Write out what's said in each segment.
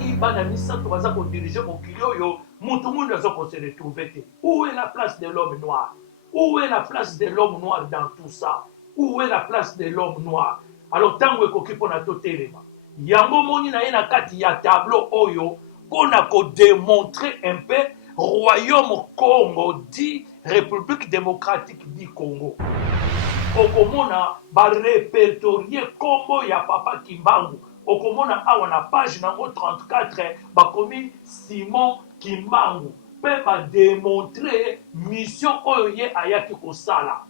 ezalaki bana misato baza kodirige mokili oyo mutu mundu aza kose retrouve te. Où est la place de l'homme noir? Où est la place de l'homme noir dans tout ça? Où est la place de l'homme noir? Alors tango ekoki mpona totelema yango moni na ye na kati ya tableau oyo mpona kodémontrer un peu royaume Congo dit République démocratique du Congo. Okomona barepertorie kombo ya papa Kimbangu. Okomona awa na page nango 34 bakomi Simon Kimbangu pe ba démontrer mission oyo ye ayaki kosala.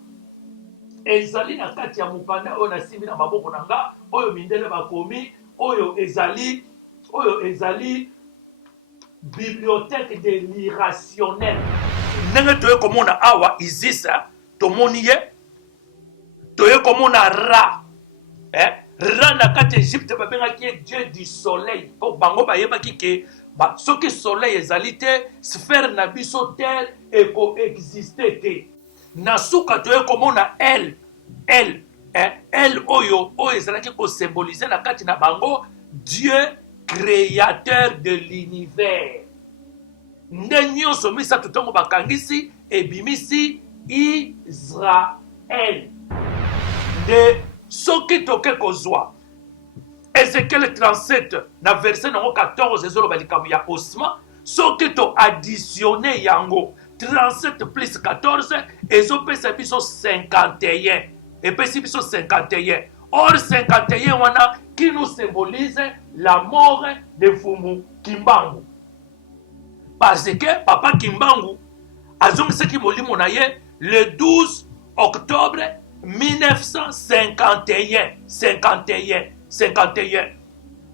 Ezali na kati ya mupanda oyo nasimbi na maboko nanga oyo mindele bakomi oyo ezali bibliothèque de l'irrationnel. Ndenge toye komona awa Izisa tomoni ye toye komona Ra. Ra na kati Égypte babengaki ye dieu du soleil. Po bango bayebaki ke soki soleil ezali te sphère na biso terre eko existe te. Na suka toye komona elle oyo ezalaki ko symboliser na kati na bango Dieu créateur de l'univers. Nde nyonso misato ntongo bakangisi ebimisi Israël. Nde soki toke kozwa Ézéchiel 37 na verset nango 14 ezoloba likambo ya osma, soki to additionne yango 37 plus 14 ezopesa biso 51. Epesi biso 51. Or 51 wana qui nous symbolise la mort de Fumu Kimbangu. Parce que papa Kimbangu azongisaki molimo na ye le 12 octobre 1951. 51.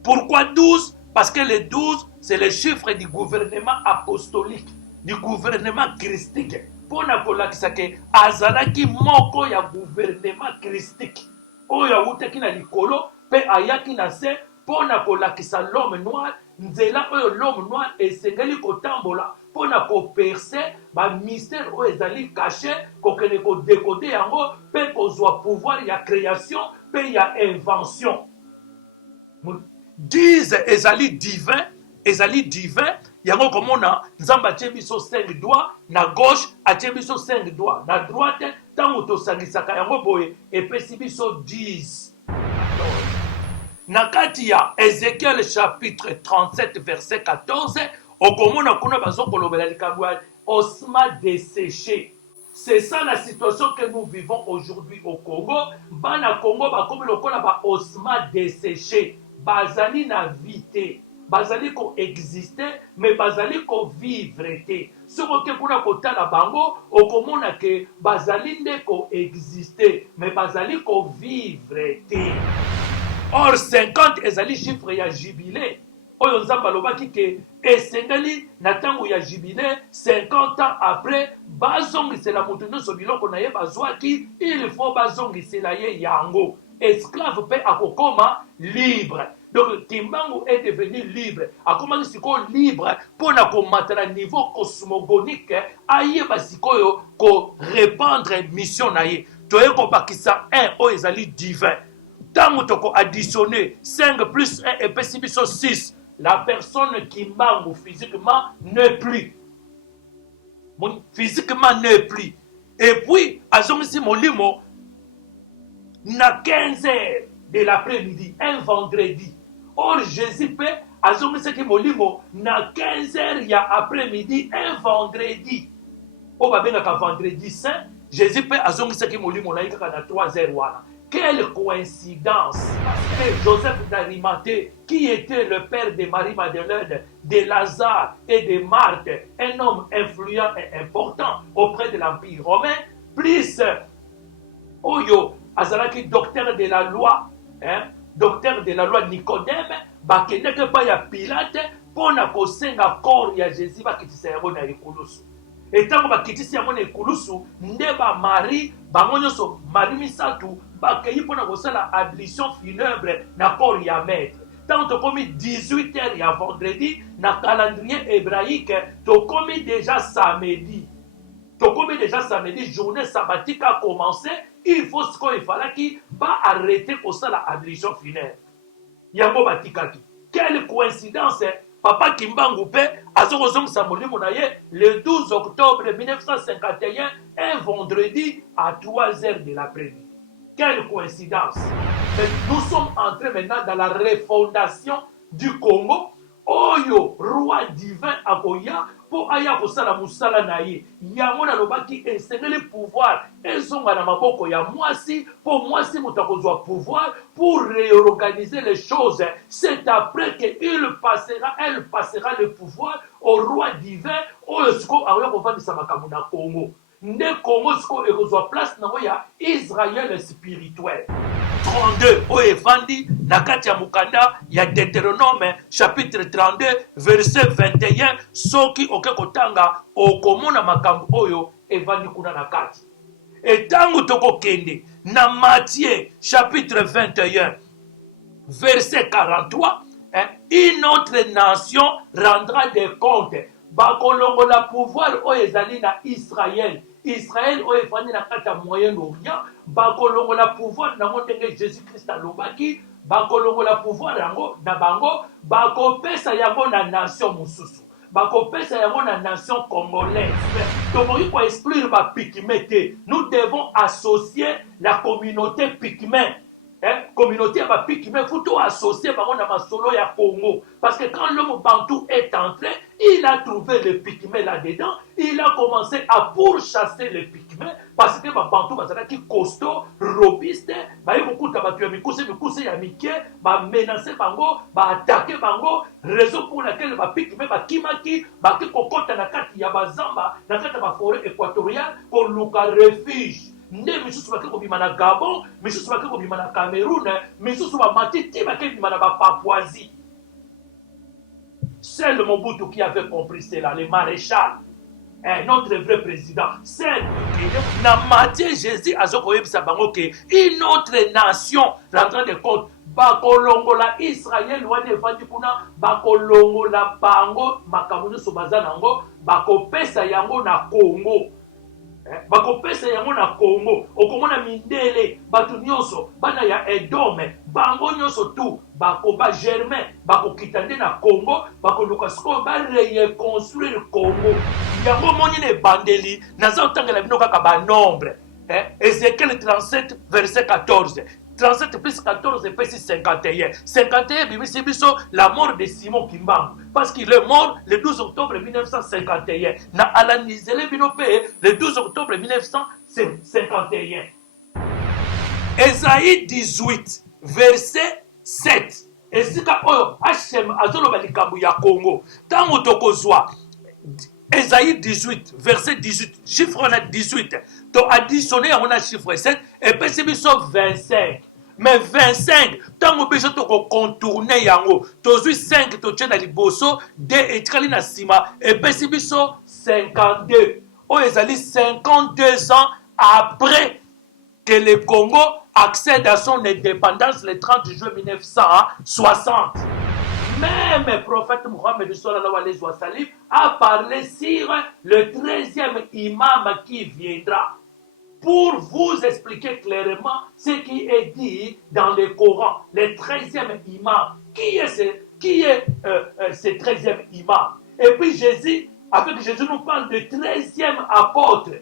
Pourquoi 12? Parce que le 12 c'est le chiffre du gouvernement apostolique, du gouvernement christique. Pona kolakisa ke azalaki moko ya gouvernement christique. Oyo awutaki na likolo pe ayaki na se pona kolakisa l'homme noir nzela oyo l'homme noir esengeli kotambola pona koperce ba mystère oyo ezali caché kokene kodekode yango pe kozwa pouvoir ya création pe ya invention. 10 ezali divin yango komona nzamba atie biso 5 doigts na gauche, atie biso 5 doigts na droite, tango tosangisaka yango boye epesi biso 10. Na kati ya Ézéchiel chapitre 37 verset 14 okomona kuna bazokolobela likambo ya osma desséché. C'est ça la situation que nous vivons aujourd'hui au Congo. Bana Congo bakomi lokola ba osma desséché. Bazali na vité. Bazali ko exister mais bazali ko vivre te. Soko ke kuna kotala bango okomona ke bazali nde ko exister mais bazali ko vivre te. Or 50 ezali chiffre ya jubilé. Oyo nzamba lobaki ke esengeli na tango ya jubilé 50 ans après bazongisela mutu nyonso biloko na ye bazwaki, il faut bazongisela ye yango. Esclave pe akokoma libre. Donc Kimbangu est devenu libre. Akomaki siko libre pona komata na niveau cosmogonique ayeba sikoyo ko répandre mission na ye. Toye ko bakisa 1 o ezali divin. Tango toko additionner 5 plus 1 epesi biso 6. La personne Kimbangu physiquement n'est plus. Physiquement n'est plus. Et puis azongisi molimo na 15 heures de l'après-midi, un vendredi. Or, Jésus peut azongisaki molimo na 15 heures ya après-midi, un vendredi. O babengaka vendredi saint, Jésus peut azongisaki molimo na yika na 3 heures wana. Quelle coïncidence! Parce que Joseph d'Arimathée, qui était le père de Marie-Madeleine, de Lazare et de Marthe, un homme influent et important auprès de l'Empire romain, plus Oyo azalaki docteur de la loi, docteur de la loi Nicodème, bakendeke pa ya Pilate pona kosenga corps ya Jésus bakitisa yango na ekulusu. Etango bakitisa yango na ekulusu nde ba Marie bango nyonso Marie misatu bakeyi pona kosala ablution funèbre na corps ya maître. Tant tokomi 18 heures ya vendredi na calendrier hébraïque tokomi déjà samedi. Tokomi déjà samedi, journée sabbatique a commencé. Il faut ce qu'il fallait qu'il va arrêter pour ça la ablution funèbre. Yango batikaki. Quelle coïncidence, Papa Kimbangu pe azokozongisa molimo na ye le 12 octobre 1951, un vendredi à 3 heures de l'après-midi. Quelle coïncidence! Mais nous sommes entrés maintenant dans la refondation du Congo. Oyo roi divin akoya po aya kosala musala na ye yango nalobaki esengeli pouvoir ezonga na maboko ya mwasi po mwasi moto akozwa pouvoir pour réorganiser les choses. C'est après que elle passera le pouvoir au roi divin oyo siko akoya kovandisa makambo na Congo. Nde Congo siko ekozwa place nango ya Israël spirituel. 32 oyo evandi na kati ya mukanda ya Deutéronome chapitre 32 verset 21, soki oke kotanga okomona makambo oyo evandi kuna na kati. Etango tokokende na Matthieu chapitre 21 verset 43, une autre nation rendra des comptes. Bakolongola pouvoir oyo ezali na Israël. Israël oyo efandi na kati ya Moyen-Orient, bakolongola pouvoir nango ndenge Jésus-Christ alobaki, bakolongola pouvoir yango na bango, bakopesa yango na nation mosusu, bakopesa yango na nation congolaise. Donc il faut exclure ba pygmée te. Nous devons associer la communauté pygmée. Communauté à Pygmée, faut tout associer à Masolo et à Congo. Parce que quand l'homme Bantou est entré, il a trouvé les Pygmées là-dedans, il a commencé à pourchasser les Pygmées, parce que Bantou qui costaud, robuste, il beaucoup de mikuse yamike, menacer Bango, attaquer Bango, raison pour laquelle les Pygmées, Kimaki, qui kokota na kati ya bazamba, na kati ya forêt équatoriale, pour luka refuge. Nde misusu bake kobima na Gabon, misusu bake kobima na Cameroun, misusu bamatiti bake kobima na Papouasie. C'est le Mobutu qui avait compris cela, le maréchal, notre vrai président. C'est na Matthieu Jésus azokoyebisa bango ke une autre nation rendra des comptes. Bakolongola Israël wana evandi kuna, bakolongola bango makambo nyonso baza nango, bakopesa yango na Congo. Bakopesa yango na Congo, okomona mindele batu nyonso bana ya Edome, bango nyonso tu bakoba Germain, bakokita nde na Congo, bakoluka siko ba reconstruire Congo. Yango moni ne bandeli naza otangela bino kaka ba nombre. Ézéchiel 37 verset 14. 37 plus 14 fait 51. 51, Bibi Sibiso, la mort de Simon Kimbangu. Parce qu'il est mort le 12 octobre 1951. Na Alanizele Binope, le 12 octobre 1951. Esaïe 18, verset 7. Esika oyo, Hachem azoloba likambo ya Congo. Tango tokozwa, Esaïe 18, verset 18, chiffre 18. Tu as additionné à un chiffre 7, et puis c'est 25. Mais 25, tant que tu as contourné yango, tu as 5, tu as dit bosso, 2 et 3 na sima, et puis c'est 52. Oh, ils allaient 52 ans après que le Congo accède à son indépendance le 30 juin 1960. Même le prophète Mohammed sallallahu alayhi wa sallam a parlé sur le 13e imam qui viendra pour vous expliquer clairement ce qui est dit dans le Coran. Le 13e imam. Qui est ce 13e imam? Et puis Jésus, avec Jésus nous parle du 13e apôtre.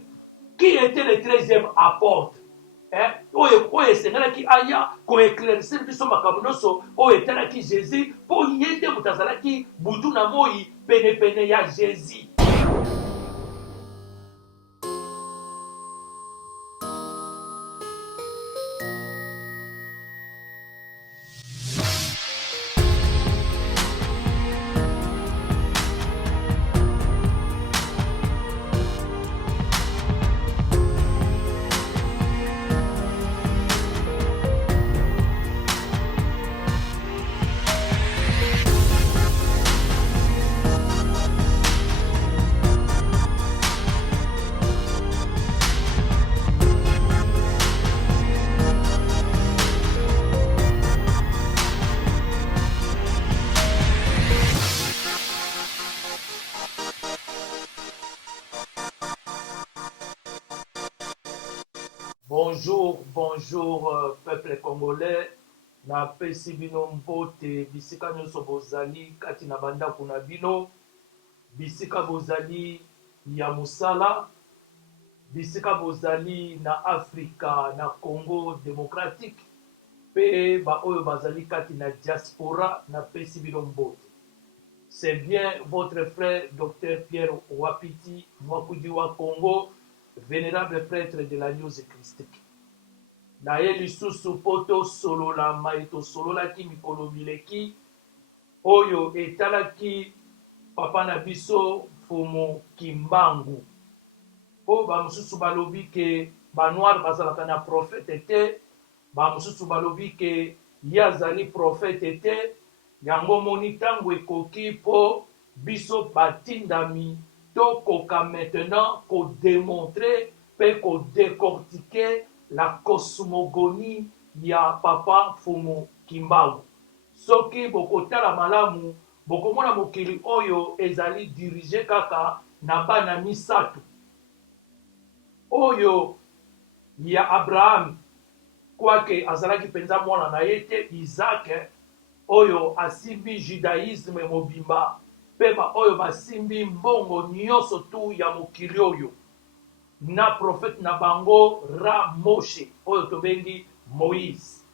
Qui était le 13e apôtre? Oyo esengelaki aya koéclaircir biso makambo nyonso oyo etalaki Jésus mpo ye nde moto azalaki butu na moi penepene ya Jésus. Bonjour, bonjour peuple congolais. na pesi bino mbote bisika nyonso bozali kati na bandako na bino, bisika bozali ya mosala, bisika bozali na Afrika na Congo démocratique, pe ba oyo bazali kati na diaspora na pesi bino mbote. C'est bien votre frère Dr Pierre Wapiti Mwakudiwa Congo, vénérable prêtre de l'agneau christique. Na ye lisusu poto solola maito solola ki mikolo mileki oyo etalaki papa na biso Fumu Kimbangu. Po ba mususu balobi ke ba noir bazalaka na prophète te, ba mususu balobi ke yazali prophète te, yango moni tango ekoki po biso batindami to koka maintenant ko démontrer pe ko décortiquer la cosmogonie ya papa Fumu Kimbangu. Soki bokotala malamu bokomona mokili oyo ezali dirige kaka na bana misato oyo ya Abraham kwake azalaki penza mwana na ye te, Isaac oyo asimbi judaïsme mobimba pe ba oyo basimbi mbongo nyonso tu ya mokili oyo na prophète na bango Ra Moshe oyo tobengi Moïse.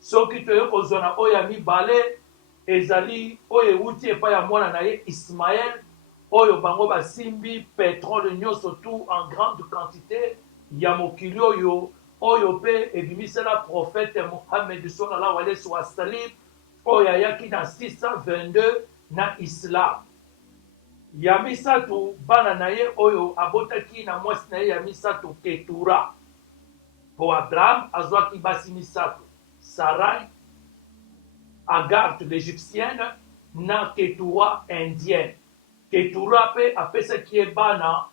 Soki toye kozwa na oyo ya mibale ezali oyo ewuti epai ya mwana na ye Ismaël oyo bango basimbi pétrole nyonso tu en grande quantité ya mokili oyo oyo pe ebimisela prophète Mohammed sallallahu alayhi wa sallam oyo ayaki na 622 na Islam. Ya misato bana na ye oyo abotaki na mwasi na ye ya misato Ketura. Po Abraham azwaki basi misato, Sarai, Agar l'égyptienne na Ketura indienne. Ketura pe apesaki ye bana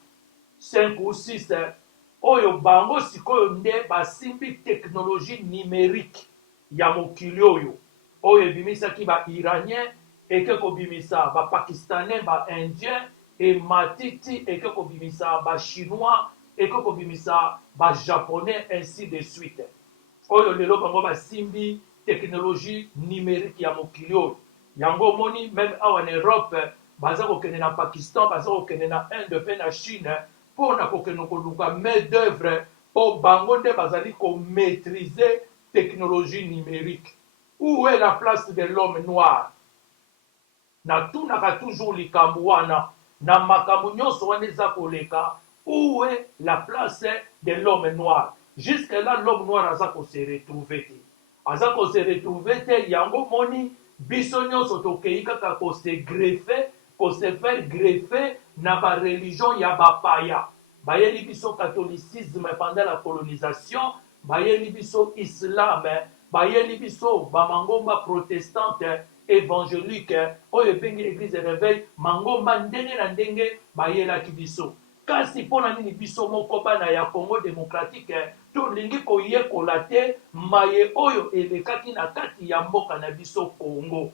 5 ou 6 oyo bango sikoyo nde basimbi technologie numérique ya mokili oyo oyo ebimisaki ba iranien eke kobimisa ba pakistanais ba indien e matiti eke kobimisa ba chinois eke kobimisa ba japonais ainsi de suite. Oyo lelo bango basimbi technologie numérique ya mokili oyo yango moni même awa en Europe baza kokende na Pakistan, baza kokende na Inde pe na Chine pona kokende koluka main d'œuvre po bango nde bazali ko maîtriser technologie numérique. Où est la place de l'homme noir? Na tunaka toujours likambo wana na makambo nyonso wana eza koleka. Où est la place de l'homme noir? Jusque là l'homme noir aza ko se retrouver te, aza ko se retrouver te. Yango moni biso nyonso tokei kaka ko se greffer, ko se faire greffer na ba religion ya bapaya. Bayeli biso catholicisme pendant la colonisation, bayeli biso islam, bayeli biso ba mangomba protestante évangélique oyo ebengi église réveil mangomba ndenge na ndenge bayelaki biso. Kasi mpona nini biso moko bana ya Congo démocratique tolingi koyekola te maye oyo elekaki na kati ya mboka na biso Congo?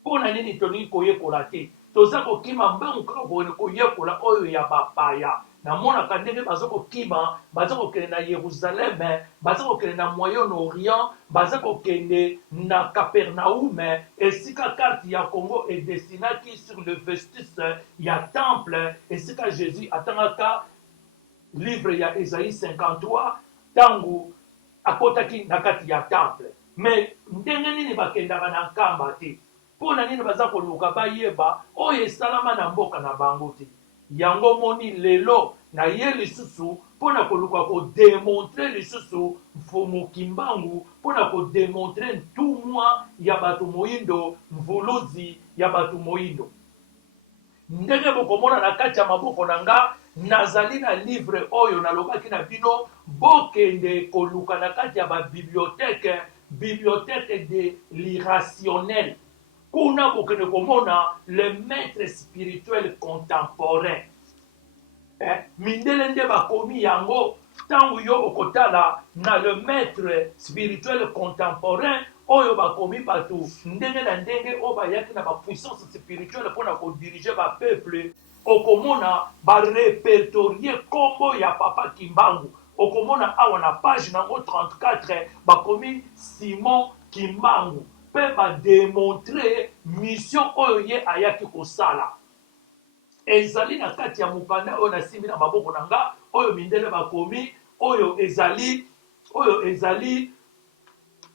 Mpona nini tolingi koyekola te? Toza kokima mbangu kaka boye koyekola oyo ya bapaya. Namonaka ndenge baza kokima, baza kokende na Yerusalem, baza kokende na Moyen-Orient, baza kokende na Capernaum, esika carte ya Congo edesinaki sur le vestis ya temple, esika Jésus atangaka livre ya Esaïe 53 tangu akotaki na kati ya temple. Mais ndenge nini bakendaka na nkamba te? Pona nini baza koluka bayeba oyo esalama na mboka na bango te? Yango moni lelo na ye lisusu pona koluka kodemontre lisusu Fumu Kimbangu, pona kodemontre ntumwa ya bato moyindo, mvuluzi ya bato moyindo. Ndenge bokomona na kati ya maboko na nga nazali na livre oyo nalobaki na bino bokende koluka na kati ya babibliothèque, bibliothèque de l'irrationnel. Kuna bokende komona le maître spirituel contemporain. Mindele nde bakomi yango tangu yo okotala na le maître spirituel contemporain oyo bakomi bato ndenge na ndenge oyo bayaki na bapuissance spirituelle mpona kodirige bapeuple. Okomona barepertorie kombo ya papa Kimbangu okomona awa na page nango 34 bakomi Simon Kimbangu mpe bademontre mission oyo ye ayaki kosala. Ezali na kati ya mokanda oyo nasimbi na maboko na nga oyo mindele bakomi oyo ezali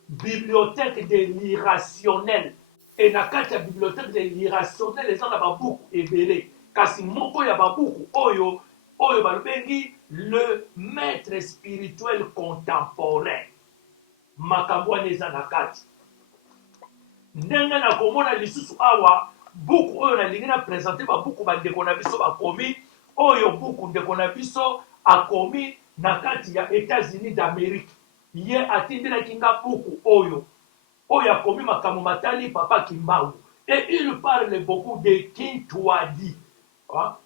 bibliothèque de l'irrationnel. Et na kati ya bibliothèque de l'irrationnel eza na babuku ebele kasi moko ya babuku oyo balobengi le maître spirituel contemporain. Makambo wana eza na kati. Ndenge na komona lisusu awa buku oyo nalingi na présente babuku bandeko na biso bakomi oyo buku ndeko na biso akomi na kati ya États-Unis d'Amérique. Ye atindelaki nga buku oyo akomi makambo matali Papa Kimbangu. Et il parle beaucoup de Kintwadi.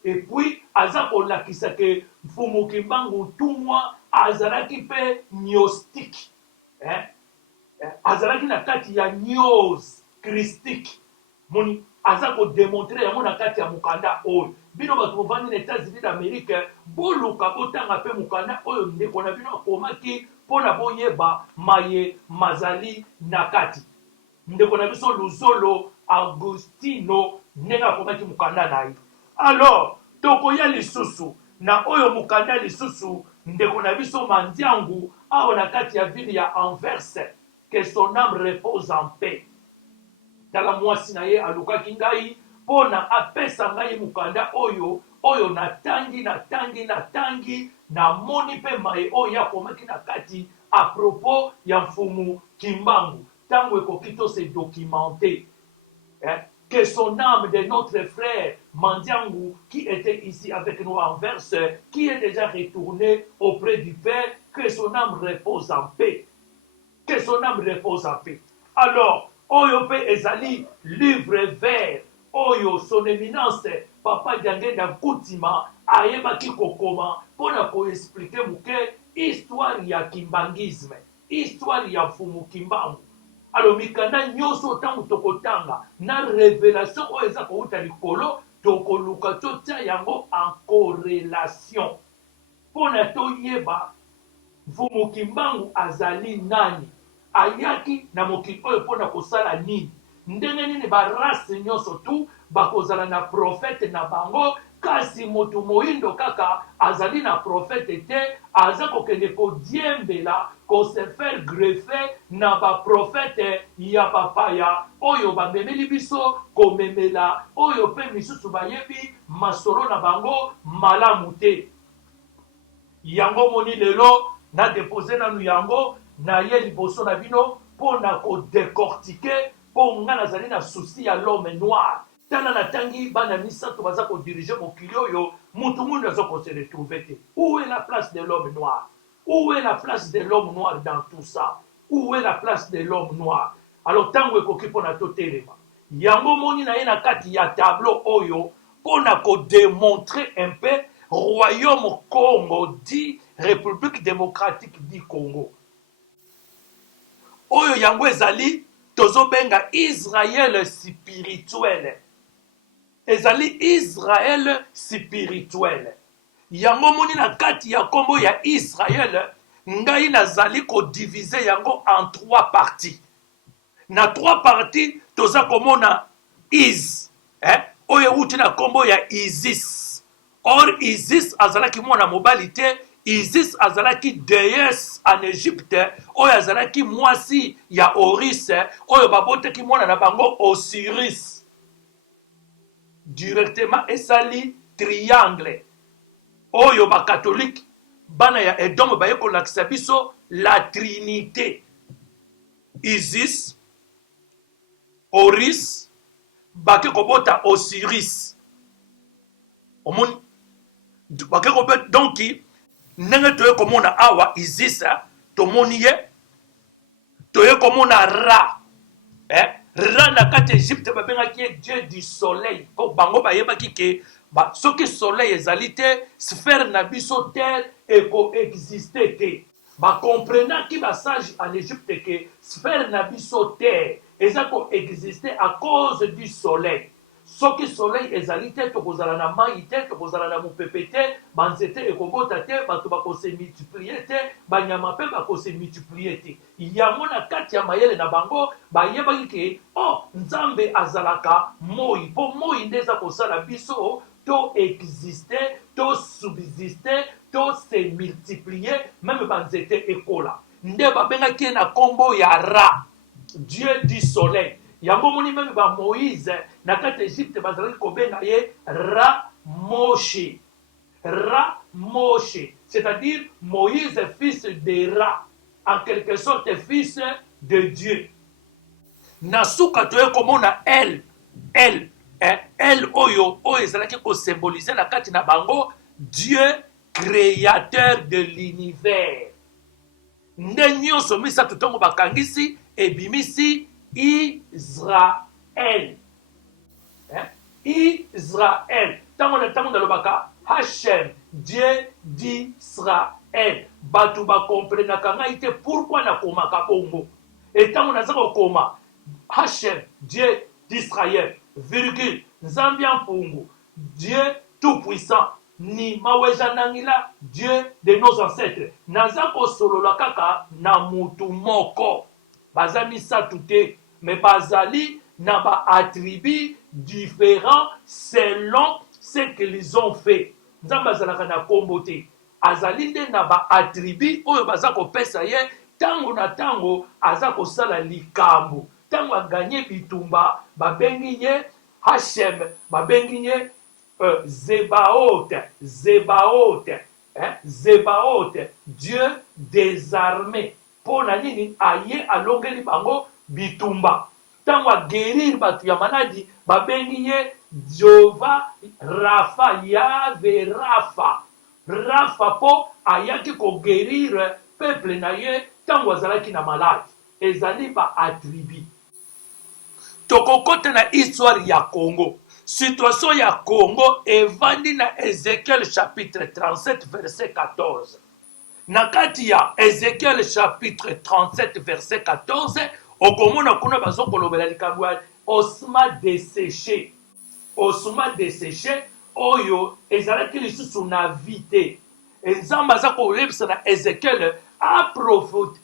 Et puis aza kolakisa ke Mfumu Kimbangu tumwa azalaki pe gnostique. Azalaki na kati ya news christique. Moni aza ko démontrer yango na kati ya mukanda oyo. Bino bato bovandi na États-Unis d'Amérique boluka botanga pe mukanda oyo ndeko na bino akomaki pona boyeba maye mazali na kati. Ndeko na biso Luzolo Agustino ndenge akomaki mukanda na ye. Alors tokoya lisusu na oyo mukanda lisusu ndeko na biso Mandiangu awa na kati ya ville ya Anvers, que son âme repose en paix. Tala mwasi na ye alukaki ngai pona apesa ngai mukanda oyo natangi na moni pe maye oyo akomaki na kati à propos ya Mfumu Kimbangu tango ekoki to se documenter. Que son âme de notre frère Mandiangu qui était ici avec nous à Anvers, qui est déjà retourné auprès du Père, que son âme repose en paix. Que son âme repose en paix. Alors, oyo pe ezali livre vert, oyo son éminence Papa Diange na Kutima ayebaki kokoma pona ko expliquer muke histoire ya kimbangisme, histoire ya Mfumu Kimbangu. Alors mikanda nyoso tangu tokotanga na révélation oyo eza kouta likolo tokoluka totia yango en corrélation pona toyeba Mfumu Kimbangu azali nani, ayaki na mokili oyo pona kosala nini, ndenge nini barase nyonso tu bakozala na prophète na bango, kasi moto moyindo kaka azali na prophète te, aza kokende kodiembela ko se faire greffer na ba prophète ya bapaya oyo bamemeli biso komemela oyo pe misusu bayebi masolo na bango malamu te. Yango moni lelo na depose nanu yango na ye liboso na bino pona ko décortiquer po nga nazali na souci ya l'homme noir. Tala na tangi bana misato baza ko diriger mokili oyo mutu mundu aza ko se retrouver te. Où est la place de l'homme noir? Où est la place de l'homme noir dans tout ça? Où est la place de l'homme noir? Alors tango ekoki pona to telema. Yango moni na ye na kati ya tableau oyo pona ko démontrer un peu royaume Congo dit République démocratique du Congo. Oyo yango ezali tozobenga Israël spirituel. Ezali Israël spirituel. Yango moni na kati ya kombo ya Israël ngai nazali ko diviser yango en 3 parties. Na 3 parties toza komona oyo uti na kombo ya Isis. Or Isis azalaki mwana mobali te, Isis azalaki déesse en Égypte, oyo azalaki mwasi ya Horus, oyo babotaki mwana na bango Osiris. Directement esali triangle. Oyo ba catholique bana ya Edom baye kolakisa biso la trinité. Isis, Horus, bake kobota Osiris. Omoni bake kobota donc ndenge toye komona awa Isis tomoni ye toye komona Ra. Ra na kati Égypte babengaki dieu du soleil. Po bango bayebaki ke soki soleil ezali te, sphère na biso terre eko existe te. Comprenaki basage en Égypte que sphère na biso terre eza ko existe à cause du soleil. soki soleil ezali te tokozala na mai te tokozala na mopepe te banzete ekobota te bato bakose multiplie te banyama mpe bakose multiplie te yango na kati ya mayele na bango bayebaki ke nzambe azalaka moi mpo moi nde eza kosala biso to existe to subsiste to se multiplie meme banzete ekola nde babengaki ye na nkombo ya Ra, Dieu du soleil. Yango moni même ba Moïse na kati Égypte bazalaki kobenga ye Ra Moshe. Ra Moshe, c'est-à-dire Moïse fils de Ra, en quelque sorte fils de Dieu. Nasuka toye komona elle oyo ezalaki ko symboliser na kati na bango Dieu créateur de l'univers. Nde nyonso misato ntongo bakangisi ebimisi Israël. Israël. Tango na lobaka Hachem, Dieu d'Israël. Batu ba comprenaka ngai te pourquoi na komaka bongo. Et tango na zako koma Hachem, Dieu d'Israël, virgule, Nzambian Fungu, Dieu tout-puissant. Ni maweja nangila Dieu de nos ancêtres. Nazako solola kaka na mutu moko. Bazami sa tout mais bazali na ba attributs différents selon ce qu'ils ont fait. Nzamba zalaka na kombote. Azali nde na ba attributs oyo bazako pesa ye tango na tango azako sala likambo. Tango aganye bitumba babengi ye Hachem, babengi ye Zebaoth, Dieu des armées. Pour nini aye alongeli bango bitumba. Tango guérir batu ya manadi babengi ye Jehova Rafa, Yahvé Rafa. Rafa po ayaki ko guérir peuple na ye tango azalaki na malade. Ezali ba attributs. Tokokote na histoire ya Congo. Situation ya Congo evandi na Ézéchiel chapitre 37 verset 14. Na kati ya Ézéchiel chapitre 37 verset 14, okomona kuna bazokolobela likambo ya osma desséché. Osma desséché oyo ezalaki lisusu na vie te. Nzambe aza kolebisa na Ézéchiel a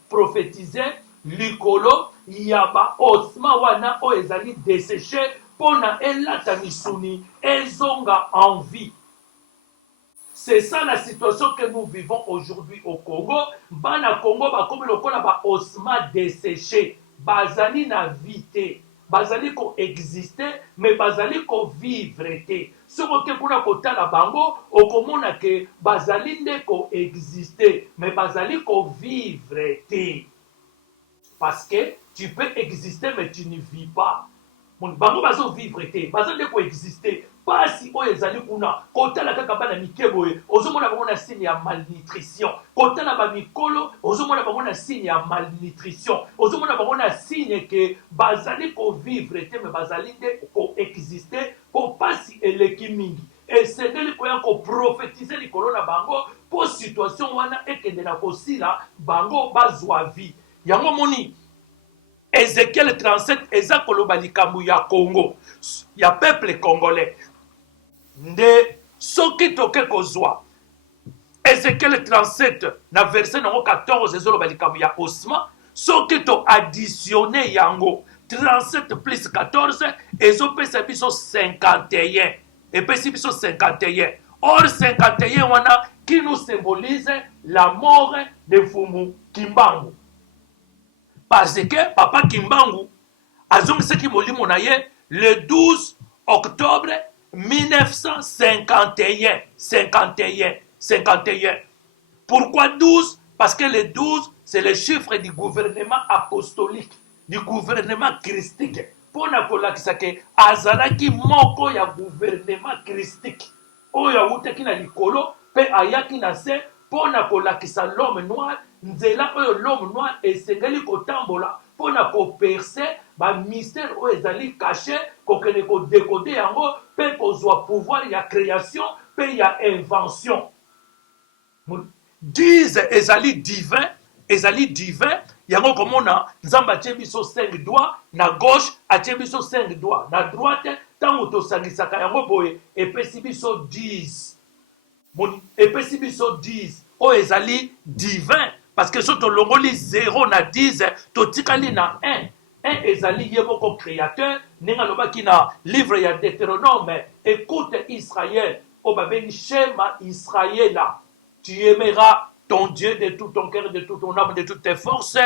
prophétisé likolo ya ba osma wana oyo ezali desséché pona elata misuni ezonga en vie. C'est ça la situation que nous vivons aujourd'hui au Congo. Bana Congo bakomi lokola ba osma desséché, bazali na vie te, bazali ko exister mais bazali ko vivre te. Soko ke kuna kotala bango okomona ke bazali nde ko exister mais bazali ko vivre te. Parce que tu peux exister mais tu ne vis pas. Bango bazo vivre te, bazo nde ko exister. Pasi oyo ezali kuna kotala kaka bana mikeboye ozomona bango na signe ya malnutrition, kotala ba mikolo ozomona bango na signe ya malnutrition, ozomona bango na signe ke bazali ko vivre te mais bazali nde ko exister po pasi eleki mingi esengeli koya ko prophétiser likolo na bango po situation wana ekende na kosila bango bazwa vie. Yango moni Ézéchiel 37 eza koloba likambo ya Congo, ya peuple congolais. Nde soki toke kozwa Ézéchiel 37 na verset nango 14 ezoloba likambo ya osma, soki to additionne yango 37 plus 14 ezopesa biso 51, epesi biso 51. Or 51 wana qui nous symbolise la mort de Fumu Kimbangu. Parce que papa Kimbangu azongisaki molimo na ye le 12 octobre 1951. 51. Pourquoi 12? Parce que le 12, c'est le chiffre du gouvernement apostolique, du gouvernement christique. Pour nakolakisa ke azalaki moko ya gouvernement christique. Oyo awutaki na likolo, pe ayaki na se, pour nakolakisa l'homme noir, nzela oyo l'homme noir esengeli kotambola, pour nakopercer ba mystère oyo ezali caché, kokene ko décoder yango, pe kozwa pouvoir ya création, pe ya invention. Disent ezali divin, yango komona nzamba atie biso 5 doigts, na gauche atie biso 5 doigts, na droite tango ntango tosangisaka yango boye epesi biso 10 epesi biso 10 oyo ezali divin parce que so tolongoli 0 na 10 totikali na 1 ezali ye moko créateur ndenge alobaki na livre ya Deutéronome. Écoute Israël, oyo babengi Shema Israëla, tu aimeras ton Dieu de tout ton cœur, de toute ton âme, de toutes tes forces,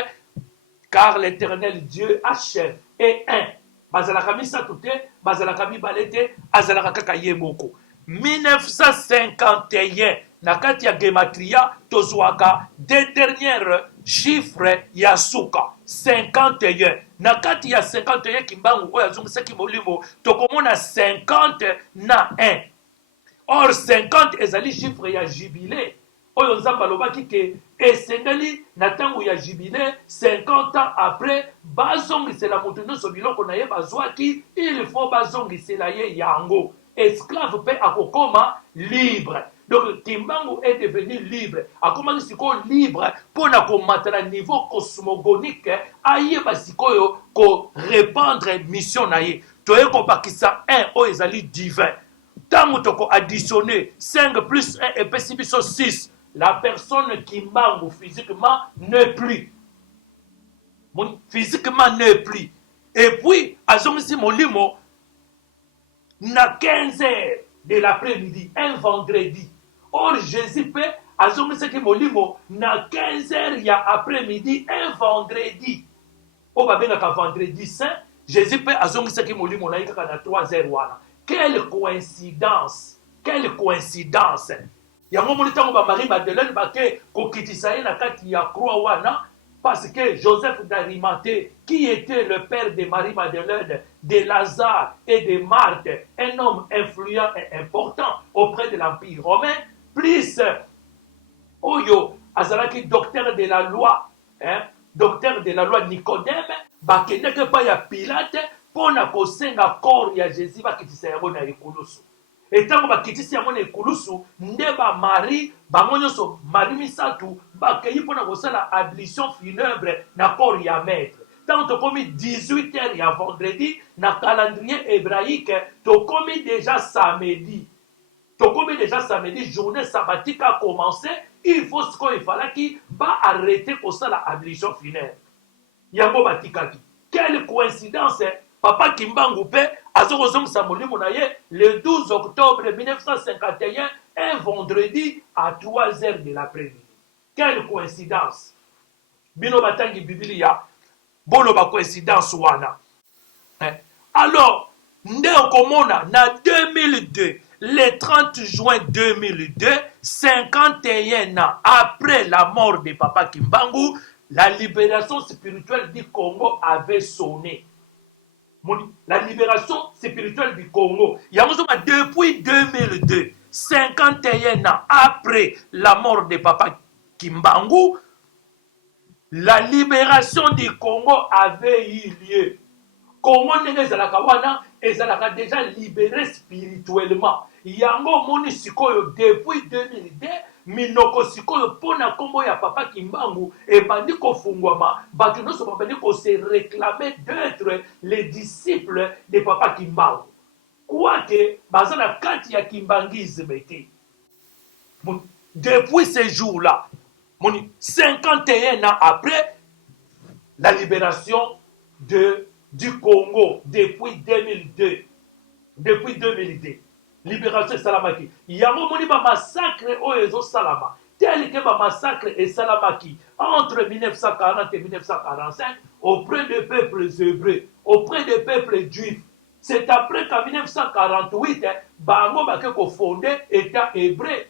car l'Éternel Dieu achève et un. Bazalaka misatu te, bazalaka mibale te, azalaka kaka ye moko. 1951 na kati ya gematria tozwaka des derniers chiffres ya suka 51 na kati ya 51 kimbangu oyo azongisaki molimo tokomona 50 na 1. Or 50 ezali chiffre ya jubilé oyo nzambe alobaki ke esengeli na ntango ya jubilé 50 ans après bazongisela moto nyonso biloko na ye bazwaki, il faut bazongisela ye yango. Esclave pe akokoma libre. Donc Kimbangu est devenu libre. Akomaki sikoyo libre pona komata na niveau cosmogonique ayeba sikoyo ko répandre mission na ye. Toye ko bakisa 1 o ezali divin. Tango toko additionner 5 plus 1 epesi biso 6. La personne Kimbangu physiquement n'est plus. Physiquement n'est plus. Et puis azongisi molimo na 15 heures de l'après-midi, un vendredi. Or, Jésus peut azongisaki molimo na 15 heures ya après-midi, un vendredi. O babengaka vendredi saint, Jésus peut azongisaki molimo na yikaka na 3 heures wana. Quelle coïncidence! Quelle coïncidence! Yango moni tango ba Marie Madeleine bake kokitisa ye na kati ya croix wana. Parce que Joseph d'Arimathée, qui était le père de Marie-Madeleine, de Lazare et de Marthe, un homme influent et important auprès de l'Empire romain, plus Oyo, Azalaki, docteur de la loi, docteur de la loi Nicodème, bakende que pas ya Pilate, pour na kosenga corps ya Jésus, bakitisa yango na ekulusu. Et tant que bakitisi yango na ekulusu, ndeba Marie, bangonyoso Marie misatu, bakei pona kosala ablution funèbre na corps ya maître. Tant que commis 18 heures ya vendredi, na calendrier hébraïque, to commis déjà samedi. To commis déjà samedi, journée sabbatique a commencé, il faut ce qu'il fallait qui va arrêter kosala ablution funèbre. Yango batikaki. Quelle coïncidence, hein? Papa Kimbangu pe azokozongisa molimo na ye le 12 octobre 1951, un vendredi à 3 heures de l'après-midi. Quelle coïncidence! Bino batangi Biblia, bolo ba coïncidence wana. Alors, nde okomona na 2002, le 30 juin 2002, 51 ans après la mort de Papa Kimbangu, la libération spirituelle du Congo avait sonné. La libération spirituelle du Congo. Depuis 2002, 51 ans après la mort de Papa Kimbangu, la libération du Congo avait eu lieu. Congo est déjà libéré spirituellement. Yango moni sikoyo depuis 2002, minoko sikoyo pona kombo ya Papa Kimbangu et bandi kofungwama, batu noso babandi ko se réclamer d'être les disciples de Papa Kimbangu. Quoique bazana kati ya kimbangisme te. Depuis ce jour-là, 51 ans après la libération du Congo, depuis 2002, libération salamaki. Yango moni ba massacre oyezo salama. Tel que ba massacre et salamaki entre 1940 et 1945 auprès des peuples hébreux, auprès des peuples juifs. C'est après qu'en 1948, bango bake ko fondé État hébreu.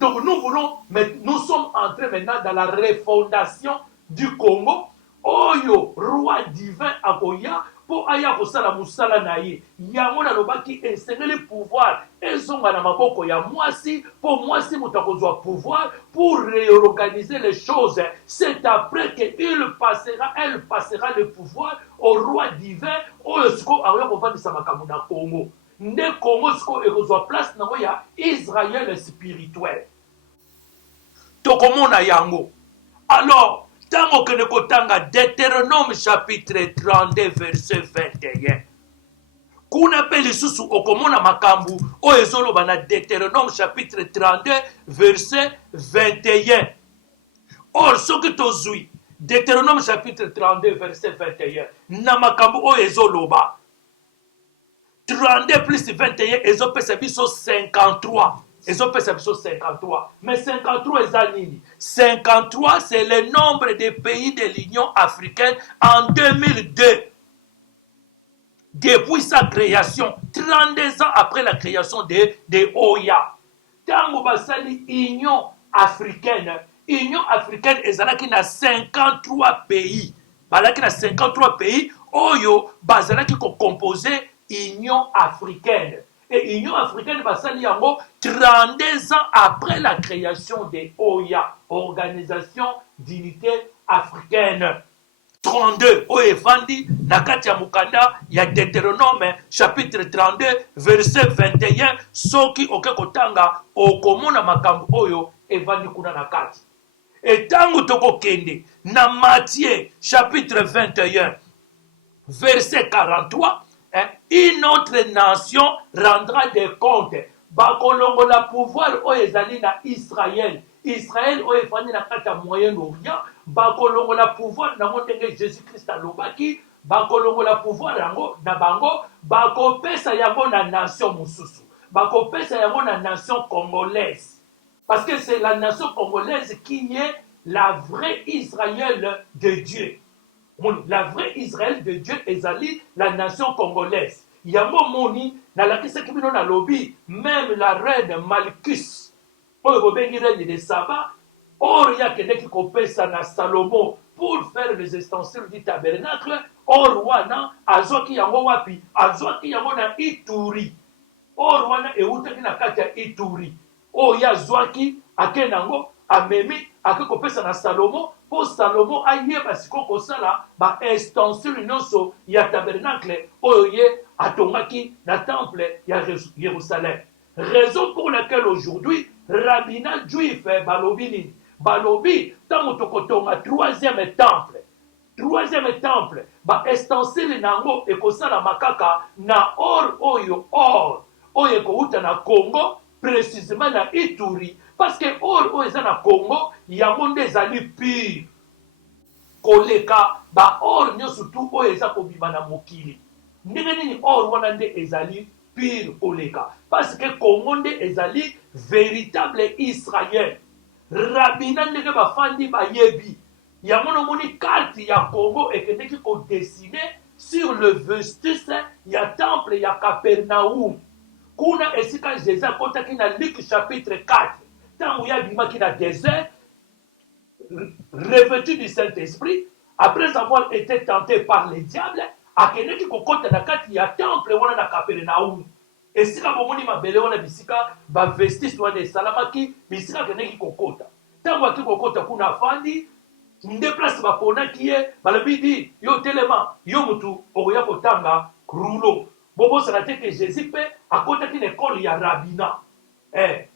Donc nous sommes entrés maintenant dans la refondation du Congo. Oyo roi divin akoya po aya kosala musala na ye yango na lobaki esengeli pouvoir ezonga na maboko ya mwasi po mwasi moto akozwa pouvoir pour réorganiser les choses. C'est après que elle passera le pouvoir au roi divin oyo siko akoya kovandisa makambo na Congo. Nde Congo siko ekozwa place nango ya Israël spirituel. Tokomona yango. Alors tango kene kotanga Deutéronome chapitre 32 verset 21. kuna pe lisusu okomona makambu oyo ezoloba na Deutéronome chapitre 32 verset 21. Or soki tozwi Deutéronome chapitre 32 verset 21 na makambu oyo ezoloba 32 plus 21 ezopesa biso 53. Ezopesa biso 53. Mais 53 eza nini? 53 c'est le nombre de pays de l'Union africaine en 2002. Depuis sa création, 32 ans après la création de OIA. Tango basali Union africaine ezalaki na 53 pays. Balaki na 53 pays oyo bazalaki ko composer Union africaine. Et Union africaine basali yango 32 ans après la création de OIA, Organisation d'unité africaine. 32 oyo efandi na kati ya mukanda ya Deutéronome chapitre 32 verset 21. Soki oke kotanga okomona makambo oyo evandi kuna na kati. Etango tokokende na Matthieu chapitre 21 verset 43, une autre nation rendra des comptes. Bakolongo la pouvoir oyo ezali na Israël oyo efandi na kati ya Moyen-Orient. Bakolongo la pouvoir na ndenge Jésus-Christ alobaki, bakolongo la pouvoir yango na bango, bakopesa yango na nation mosusu, bakopesa yango na nation congolaise, parce que c'est la nation congolaise qui est la vraie Israël de Dieu. La vraie Israël de Dieu ezali la nation congolaise. Yango moni na lakisa kibino na lobby, même la reine Malchus oyo bobengi reine de Saba, or yakendeki kopesa na Salomon pour faire les ustensiles du tabernacle. Or wana azwaki yango wapi? Azwaki yango na Ituri. Or wana eutaki na kati ya Ituri. Oyo azwaki akenango amemi akekopesa na Salomon po Salomon ayeba siko kosala ba ustensiles nyonso ya tabernacle oyo ye atongaki na temple ya Jérusalem. Raison pour laquelle aujourd'hui rabbinat juif balobi nini? Balobi tango tokotonga troisième temple ba ustensile nango ekosala makaka na or oyo ekouta na Congo, précisément na Ituri, parce que or oyo eza na Congo yango nde ezali pire koleka ba or nyonso tu oyo eza kobima na mokili. Ndenge nini or wana nde ezali pire koleka? Parce que Congo nde ezali véritable Israël. Rabina ndenge bafandi bayebi yango nomoni carte ya Congo ekendeki kodessiner sur le vestus ya temple ya Capernaum. Kuna esika Jésus akotaki na Luc chapitre 4 tango ya bimaki na désert revêtu du Saint-Esprit, après avoir été tenté par le diable, akendeki kokota na kati ya temple wana na Capernaum. Esika bomoni mabele wana bisika ba vestis wana esalamaki bisika akendeki kokota. Tango aki kokota kuna afandi nde place baponaki ye balobi di yo telema yo mutu okoya kotanga rouleau. Bobosana te ke Jésus pe akotaki l'école ya rabbinat.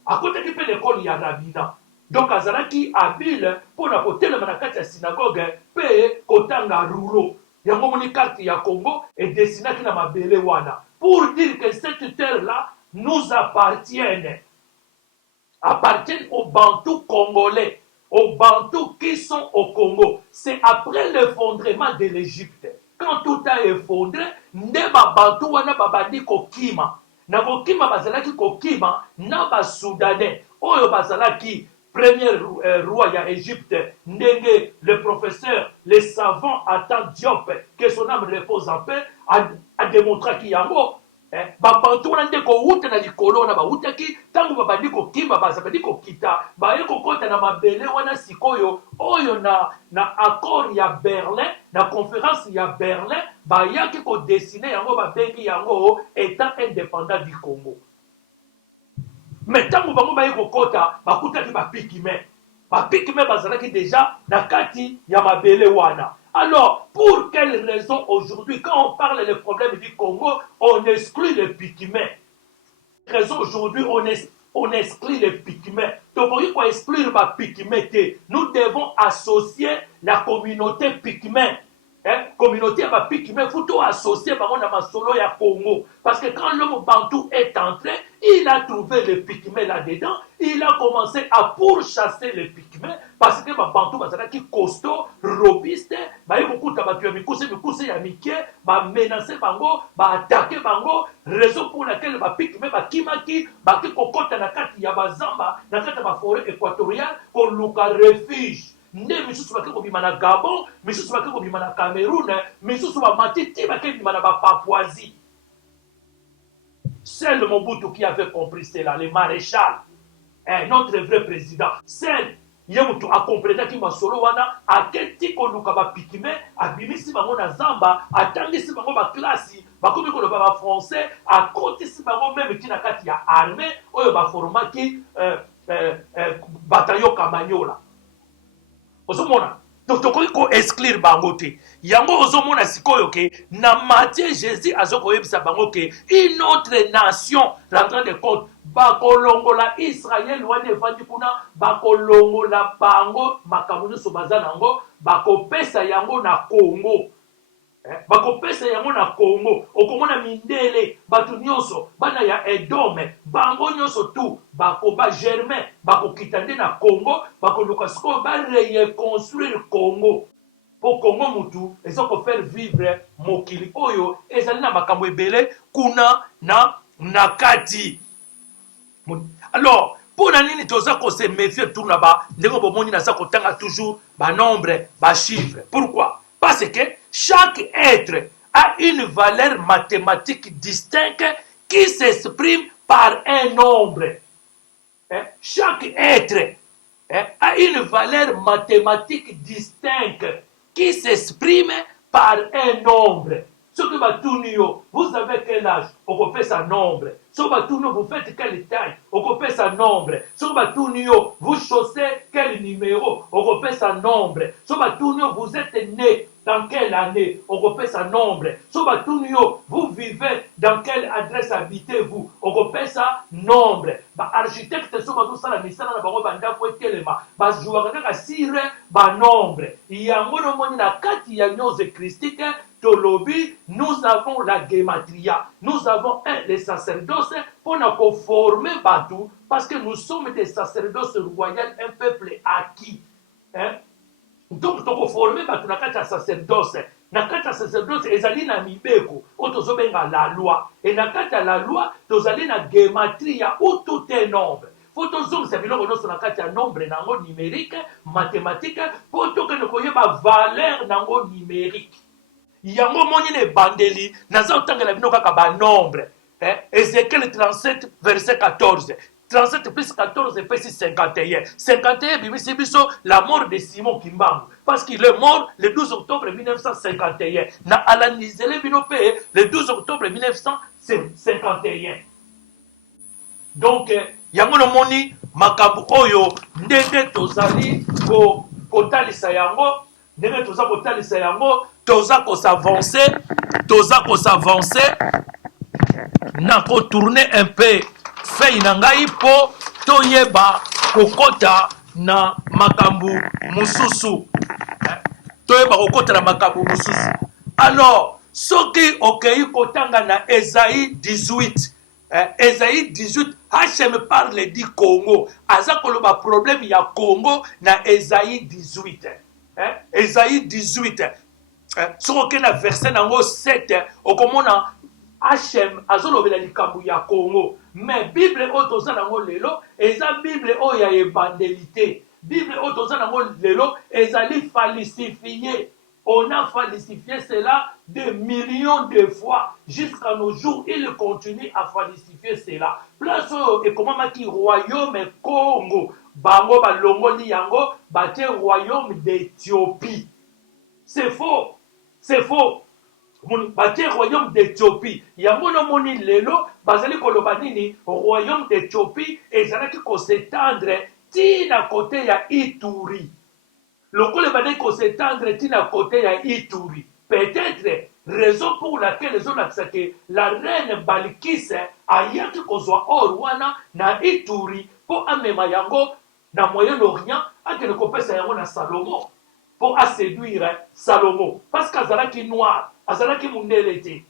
Akotaki pe l'école ya rabbinat. Donc azalaki habile mpona kotelema na kati ya synagogue pe kotanga rouleau. Yango moni carte ya Congo edesinaki na mabele wana pour dire que cette terre-là nous appartiennent aux Bantous congolais, aux Bantous qui sont au Congo. C'est après l'effondrement de l'Égypte. Quand tout a effondré, nde ba Bantou wana babandi kokima. Na kokima bazalaki kokima na ba Soudanais. Oyo bazalaki premier roi ya Égypte, ndenge le professeur, le savant Atan Diop, que son âme repose en paix, a démontré qu'il y a mot. Babantu wana nde kouta na likolo na bautaki tango babandi kokima bazabandi kokita baye kokota na mabele wana sikoyo oyo na accord ya Berlin, na conférence ya Berlin bayaki ko dessiner yango babengi yango état indépendant du Congo. Mais tango bango baye kokota bakutaki bapikime bazalaki déjà na kati ya mabele wana. Alors, pour quelle raison aujourd'hui, quand on parle des problèmes du Congo, on exclut les Pygmées? Raison aujourd'hui, on exclut les Pygmées. Donc, pour exclure les Pygmées, nous devons associer la communauté Pygmée. communauté à Bapiki, mais il faut tout associer à Masolo et à Congo. Parce que quand l'homme Bantou est entré, il a trouvé les Pygmées là-dedans, il a commencé à pourchasser les Pygmées, parce que Bantou, qui costaud, robuste, il y a beaucoup de Mikousse, il y a Miké, menacer Bango, attaquer Bango, raison pour laquelle les Pygmées, Kimaki, qui cocotte dans la carte, il y a Bazamba, dans la carte de la forêt équatoriale, qu'on loue refuge. Nde misusu bake kobima na Gabon, misusu bake kobima na Cameroun, misusu bamatiti bake kobima na Papouasie. C'est le Mobutu qui avait compris cela, le maréchal, notre vrai président. C'est Yemutu a compris qui masolo wana aketi koluka ba pikime abimisi bango na zamba atangisi bango ba classe bakomi koloba ba français akotisi bango même tina kati ya armée oyo ba formaki bataillon Kamanyola. Ozomona tokoki ko exclure bango te yango ozomona sikoyo ke na Matthieu Jésus azokoyebisa bango ke une autre nation rentrant de compte bakolongola Israël wana evandi kuna bakolongola bango makambo nyonso baza nango bakopesa yango na Congo. Bakopesa yango na Congo okomona mindele batu nyonso bana ya Edome bango nyonso tu bakoba Germain bakokita nde na Congo bakoluka sikoyo bareconstruire Congo po Congo mutu ezoko faire vivre mokili oyo ezali na makambo ebele kuna na kati. Alors pour na nini toza ko se méfier tout là-bas ndenge bomoni na za kotanga toujours ba nombre ba chiffre. Pourquoi? Parce que chaque être a une valeur mathématique distincte qui s'exprime par un nombre. Chaque être a une valeur mathématique distincte qui s'exprime par un nombre. Ce que vous avez quel âge? On peut faire un nombre. Ce que vous faites quelle taille? On peut faire un nombre. Ce que vous chaussez quel numéro? On peut faire un nombre. Ce que vous êtes né dans quelle année? On peut faire un nombre. Ce que vous vivez dans quelle adresse habitez-vous? On peut faire un nombre. Architecte, ce que vous savez, c'est un nombre. Il y a un nombre de carte christique. Nous avons la gématria, nous avons les sacerdoces pour nous former partout parce que nous sommes des sacerdoces royaux, un peuple acquis. Donc, nous former partout dans le sacerdoce. Dans le sacerdoce, ils allaient dans Mibeko, où nous avons la loi. Et dans la loi, nous allons dans la gématria, où tout est nombre. Faut que nous ayons un nombre numérique, mathématique, pour que nous ayons une valeur numérique. Yango moni ne bandeli naza otangela bino kaka ba nombre. Ézéchiel 37 verset 14. 37 plus 14 fait 51. 51 bimisi biso la mort de Simon Kimbangu parce qu'il est mort le 12 octobre 1951. Na alanizele bino pe le 12 octobre 1951. Donc yango no moni makambo oyo ndenge tozali kotalisa yango ndenge toza kotalisa yango toza ko s'avancer na ko tourner un peu fei na ngai po toyeba kokota na makambu mususu toyeba kokota na makambu mususu. Alors soki okei kotanga na Esaïe 18 Esaïe 18 Hachem parle du Congo aza koloba problème ya Congo na Esaïe 18 Esaïe 18 soki na verset nango 7 okomona Hachem azolobela likambo ya Congo mais Bible oyo toza nango lelo eza Bible oyo ya evangelité. Bible oyo toza nango lelo ezali falsifié. On a falsifié cela des millions de fois jusqu'à nos jours. Il continue à falsifier cela. Place et comment maki royaume Congo bango balongoli yango bate royaume d'Éthiopie. C'est faux. C'est faux. Bate royaume d'Éthiopie. Yango no moni lelo bazali koloba nini royaume d'Éthiopie ezalaki ko s'étendre tina côté ya Ituri. Lokole bazali ko s'étendre tina côté ya Ituri. Peut-être raison pour laquelle les autres disent que la reine Balikis ayaki kozwa orwana na Ituri pour amema yango na Moyen-Orient akene kopesa yango na Salomon. pour séduire Salomon. Parce qu'Azalaki noir, Azalaki mundele était.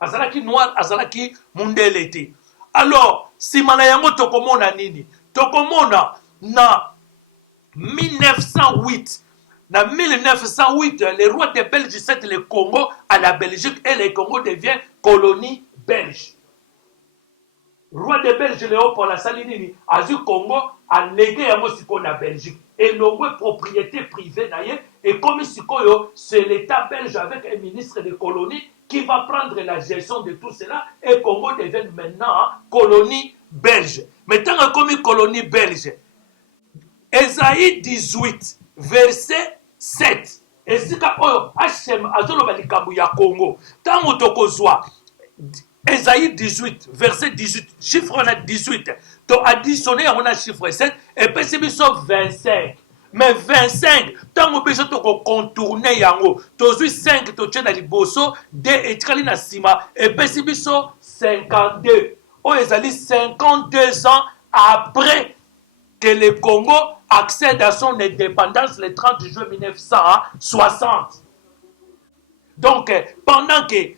Azalaki noir, Azalaki mundele était. Alors, si manayango tokomona nini? Tokomona na 1908. En 1908, le roi de Belgique cède le Congo à la Belgique et le Congo devient colonie belge. Roi de Belgique, Léopold Assalinini, a du Congo, a légué à la Belgique. Et nombreux propriétés privées d'ailleurs. Et comme c'est l'État belge avec un ministre de colonie qui va prendre la gestion de tout cela. Et Congo devient maintenant colonie belge. Maintenant, comme colonie belge, Esaïe 18, verset 7. Esika oyo Hachem azoloba likambo ya Congo. Tango tokozwa Esaïe 18, verset 18, chiffre on a 18. To additionné on a chiffre 7 et puis c'est biso 25. Mais 25, tango biso toko contourner yango. Tozui 5 to tchena liboso, 2 etikali na sima et puis c'est biso 52. O ezali 52 ans après que le Congo accède à son indépendance le 30 juin 1960. Donc, pendant que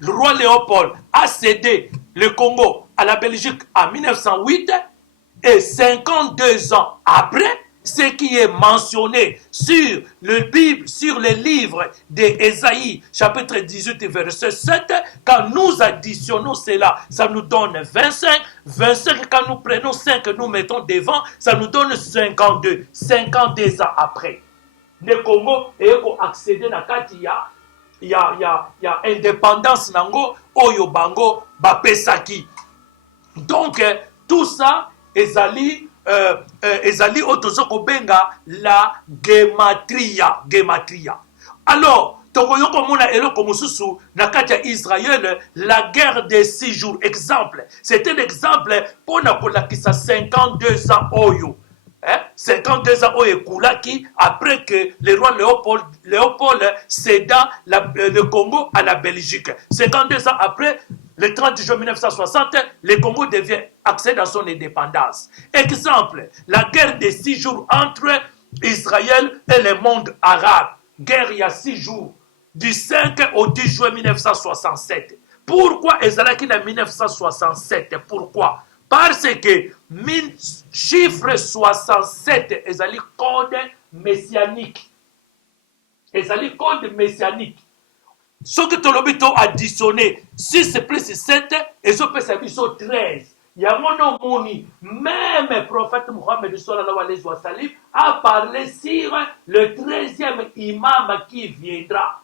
le roi Léopold a cédé le Congo à la Belgique en 1908, et 52 ans après, ce qui est mentionné sur le Bible, sur les livres d'Ésaïe, chapitre 18, verset 7, quand nous additionnons cela, ça nous donne 25. 25, quand nous prenons 5, nous mettons devant, ça nous donne 52. 52 ans après. Le Congo est accédé à il y a indépendance nango, oyo bango, bapesaki. Donc, tout ça, ezali otozokobenga la gematria. Alors, tokoyoko mona eloko mususu na kati ya Israël, la guerre des 6 jours. Exemple, c'était l'exemple pour nakolakisa 52 ans oyo. 52 ans oyo ekulaki après que le roi Léopold céda le Congo à la Belgique. 52 ans après, le 30 juin 1960, le Congo devient accède à son indépendance. Exemple, la guerre des 6 jours entre Israël et le monde arabe. Guerre il y a 6 jours, du 5 au 10 juin 1967. Pourquoi ezalaki en 1967? Pourquoi? Parce que chiffre 67 ezali code messianique. Ezali code messianique. Ce que tu as additionné, 6 plus 7, et ce peut s'abisso 13. Il y a mon moni, même le prophète Mohammed sallallahu alayhi wa sallam a parlé sur le 13e imam qui viendra.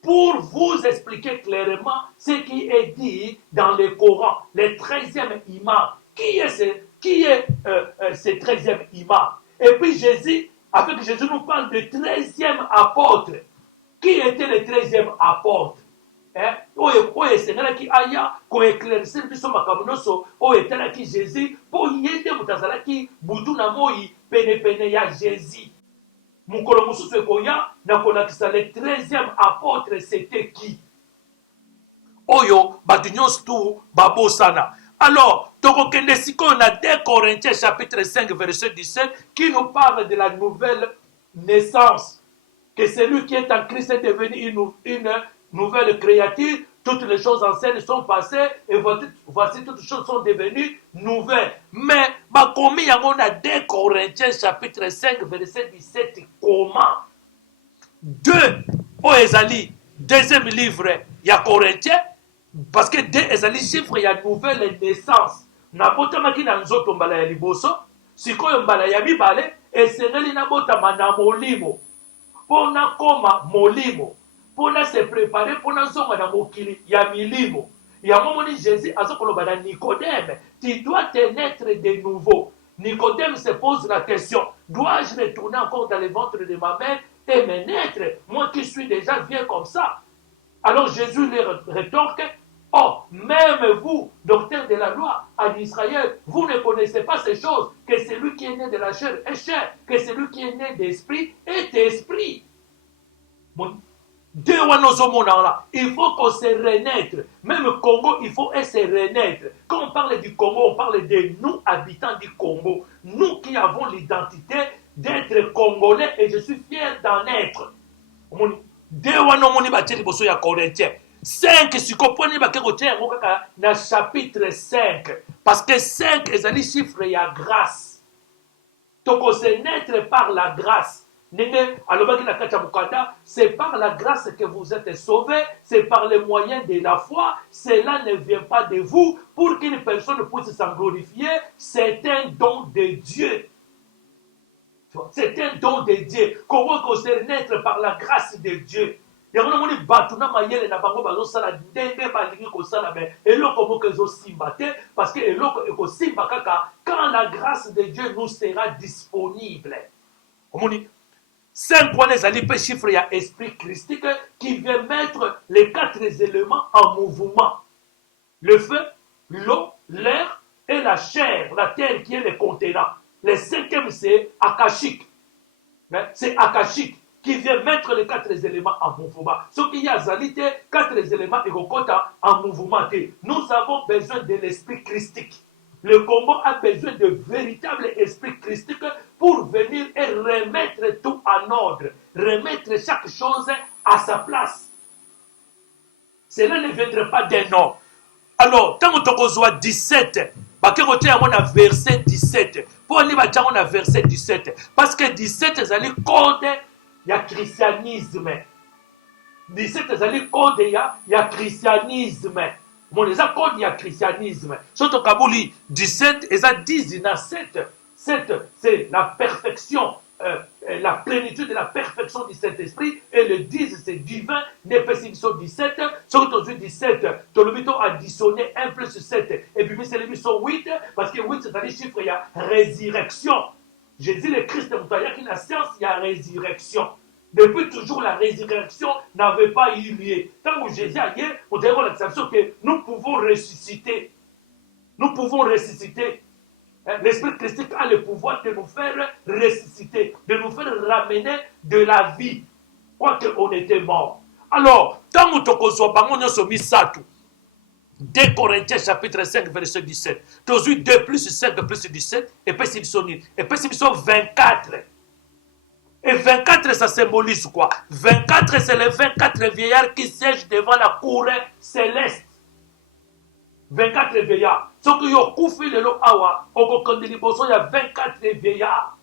Pour vous expliquer clairement ce qui est dit dans le Coran, le 13e imam. Qui est ce 13e imam? Et puis Jésus, avec Jésus nous parle de 13e apôtre. Qui était le 13e apôtre? Oye esengelaki aya koéclaircir biso makambo nyonso oyo etalaki Jésus mpo ye nde moto azalaki butu na moi penepene ya Jésus. Mokolo mosusu ekoya na kolakisa le 13e apôtre c'était qui? Oyo bato nyonso tu babosana. Alors, tokokende sikoyo na 2 Corinthiens chapitre 5 verset 17 qui nous parle de la nouvelle naissance. Que celui qui est en Christ est devenu une nouvelle créature. Toutes les choses anciennes sont passées et voici toutes les choses sont devenues nouvelles. Mais, comme il y a 2 Corinthiens chapitre 5 verset 17, comment? 2, Ezali, deuxième livre, il y a Corinthiens, parce que 2 Ezali chiffre, il y a nouvelle naissance. Nabotamaki na nzoto mbala ya liboso, sikoyo mbala ya mibale, esengeli nabotama na molimo. Pona koma molimo, pona se préparer, pona zonga na mokili ya milimo. Ya momoni Jésus azokoloba na Nicodème, tu dois te naître de nouveau. Nicodème se pose la question, dois-je retourner encore dans le ventre de ma mère et me naître, moi qui suis déjà vieux comme ça? Alors Jésus lui rétorque, oh, même vous, docteur de la loi, en Israël, vous ne connaissez pas ces choses, que celui qui est né de la chair est chair, que celui qui est né d'esprit est esprit. Bon, il faut qu'on se renaître. Même au Congo, il faut se renaître. Quand on parle du Congo, on parle de nous, habitants du Congo. Nous qui avons l'identité d'être congolais et je suis fier d'en être. Deux wana moni bateli boso ya Corinthiens. 5 sikoponi bakekotia yango kaka na chapitre 5 parce que 5 ezali chiffre ya grâce. Donc c'est naître par la grâce. C'est par la grâce que vous êtes sauvés, c'est par les moyens de la foi. Cela ne vient pas de vous pour qu'une personne puisse s'en glorifier. C'est un don de Dieu. C'est un don de Dieu. Comment c'est naître par la grâce de Dieu? Parce que quand la grâce de Dieu nous sera disponible. 5 points des chiffres, il y a esprit christique qui vient mettre les 4 éléments en mouvement. Le feu, l'eau, l'air et la chair, la terre qui est le contenant. Le 5e, c'est akashique. C'est akashique qui vient mettre les 4 éléments en mouvement. Ce qui y a 4 éléments en mouvement. Nous avons besoin de l'esprit christique. Le Congo a besoin de véritable esprit christique pour venir et remettre tout en ordre, remettre chaque chose à sa place. Cela ne viendra pas d'un homme. Alors, tant que tu as 17, tu as verset 17. Pour aller à verset 17. Parce que 17, c'est le code du christianisme. 17, c'est le code du christianisme. Mon les accords du christianisme. Surtout Kabouli, 17, et ça 10 dans 7. 7, c'est la perfection, la plénitude de la perfection du Saint-Esprit. Et le 10, c'est divin, n'épaississons 17. Surtout 17, tu as additionné 1 plus 7. Et puis, c'est le 8, parce que 8, c'est un chiffre, il y a résurrection. Jésus le Christ, il y a science, il y a résurrection. Depuis toujours, la résurrection n'avait pas eu lieu. Tant que Jésus a hier, on dirait l'exception que nous pouvons ressusciter. Nous pouvons ressusciter. L'Esprit christique a le pouvoir de nous faire ressusciter, de nous faire ramener de la vie, quoique on était mort. Alors, tant que nous sommes mis ça tout. 2 Corinthiens chapitre 5 verset 17. Tu as 2 plus 5 plus 17 et puis c'est 24. Et 24, ça symbolise quoi? 24, c'est les 24 vieillards qui siègent devant la cour céleste. 24 vieillards. Ce qui ont koufi le lo awa, il y a 24 vieillards.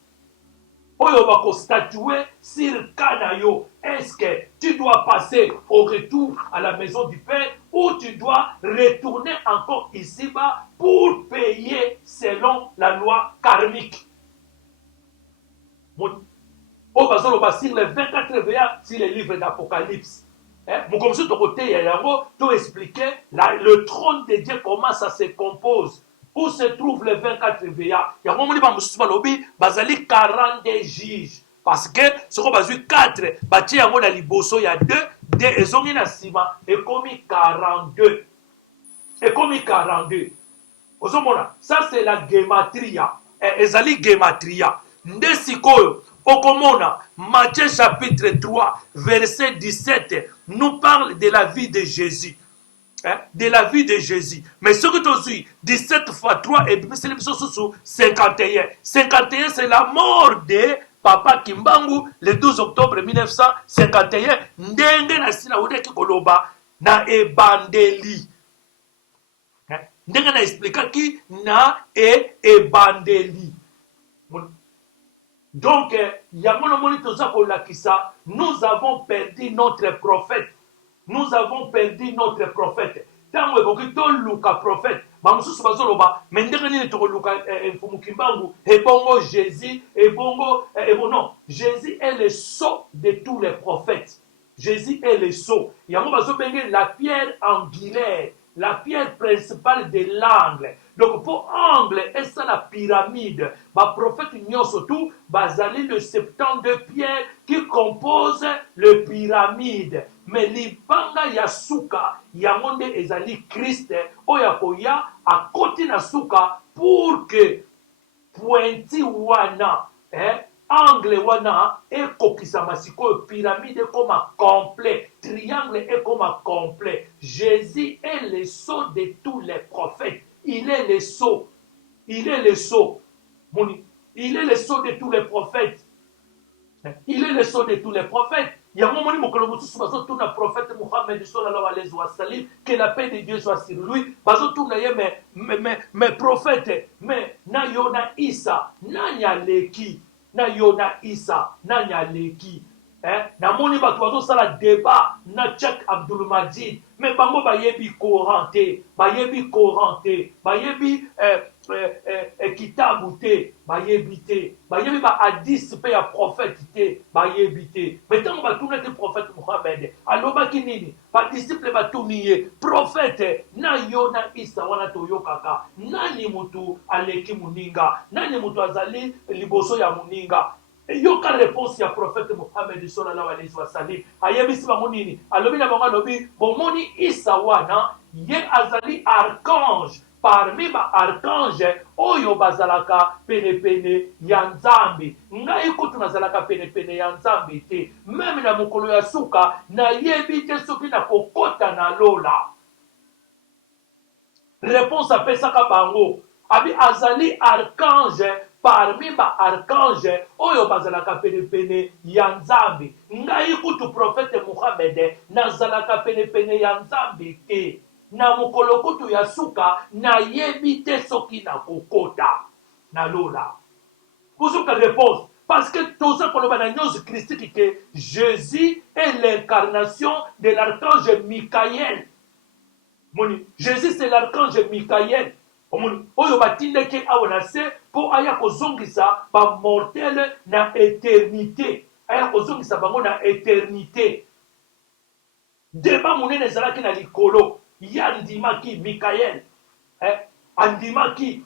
Oyo va statuer sur Kanayo. Est-ce que tu dois passer au retour à la maison du Père ou tu dois retourner encore ici-bas pour payer selon la loi karmique? On va sur les 24 veillards sur les livres d'Apocalypse. Vous comme ça, de côté, il y a tout expliquer le trône de Dieu, comment ça se compose. Où se trouvent les 24 veillards? Il y a un moment où il y a 42 juges. Parce que ce qu'on a vu 4, il y a liboso, il y a 2, et ils ont mis en ciment, et comme 42. Et comme 42. Ça, c'est la gematria. Ezali gematria. Ndesikoyo. Okomona, Matthieu chapitre 3, verset 17, nous parle de la vie de Jésus. De la vie de Jésus. Mais ce que tu suis, 17 fois 3, et puis c'est le 51. 51, c'est la mort de Papa Kimbangu, le 12 octobre 1951. Ndenge na sina udeki koloba na ebandeli. Ndenge na explica ki na ebandeli. Donc, nous avons perdu notre prophète. Nous avons perdu notre prophète. Tant que Luka prophète, Jésus, non, Jésus est le sceau de tous les prophètes. Jésus est le sceau. Il y a la pierre angulaire, la pierre principale de l'angle. Donc, pour angle, et ça la pyramide, le prophète ignore surtout, basali le 72 pierres qui composent le pyramide. Mais l'ipanga yasuka, yamonde ezali Christ, oyakoya, à côté na suka, pour que pointi wana, angle wana, et kokisamasiko, pyramide comme un complet, triangle est comme un complet. Jésus est le sceau de tous les prophètes. Il est le sceau. Il est le sceau. Il est le sceau de tous les prophètes. Il est le sceau de tous les prophètes. Il y a un moment où tout le prophète Mohammed sallallahu alayhi wa sallam, que la paix de Dieu soit sur lui. Mes prophètes, mais na yona Isa, na nyaleki, na yona Isa, na nyaleki. Na moni bato bazosala débat na Cheikh Abdul Majid, mais bango bayebi Coran te, bayebi Coran te, bayebi kitabu te, bayebi te, bayebi ba hadith pe ya prophète te, bayebi te. Mais tant batuna te prophète Mohammed, alobaki nini? Ba disciple batuniye, prophète na yona Isa wana toyokaka, nani mutu aleki muninga, nani mutu azali liboso ya muninga. Yoka réponse ya prophète Mohammed sallallahu alayhi wa sallam ayebisi bango nini alobi na bango alobi bomoni Isa wana ye azali archange parmi ba archange oyo bazalaka pene ya Nzambe ngai kutu nazalaka pene ya Nzambe te même na mokolo ya suka na yebi te soki na kokota na lola réponse apesaka bango abi azali archange parmi ba archange oyo bazalaka pene ya Nzambe ngai kutu prophète Mohammed nazalaka pene ya Nzambe te na mokolo kutu ya suka na yebi te soki na kokota na lola kuzuka réponse parce que tout ça koloba na nyonso christique que Jésus est l'incarnation de l'archange Michael moni Jésus c'est l'archange Michael oyo batindaki awa na se mpo aya kozongisa bamortele na éternité aya kozongisa bango na éternité deba monene ezalaki na likolo ye andimaki Mikael andimaki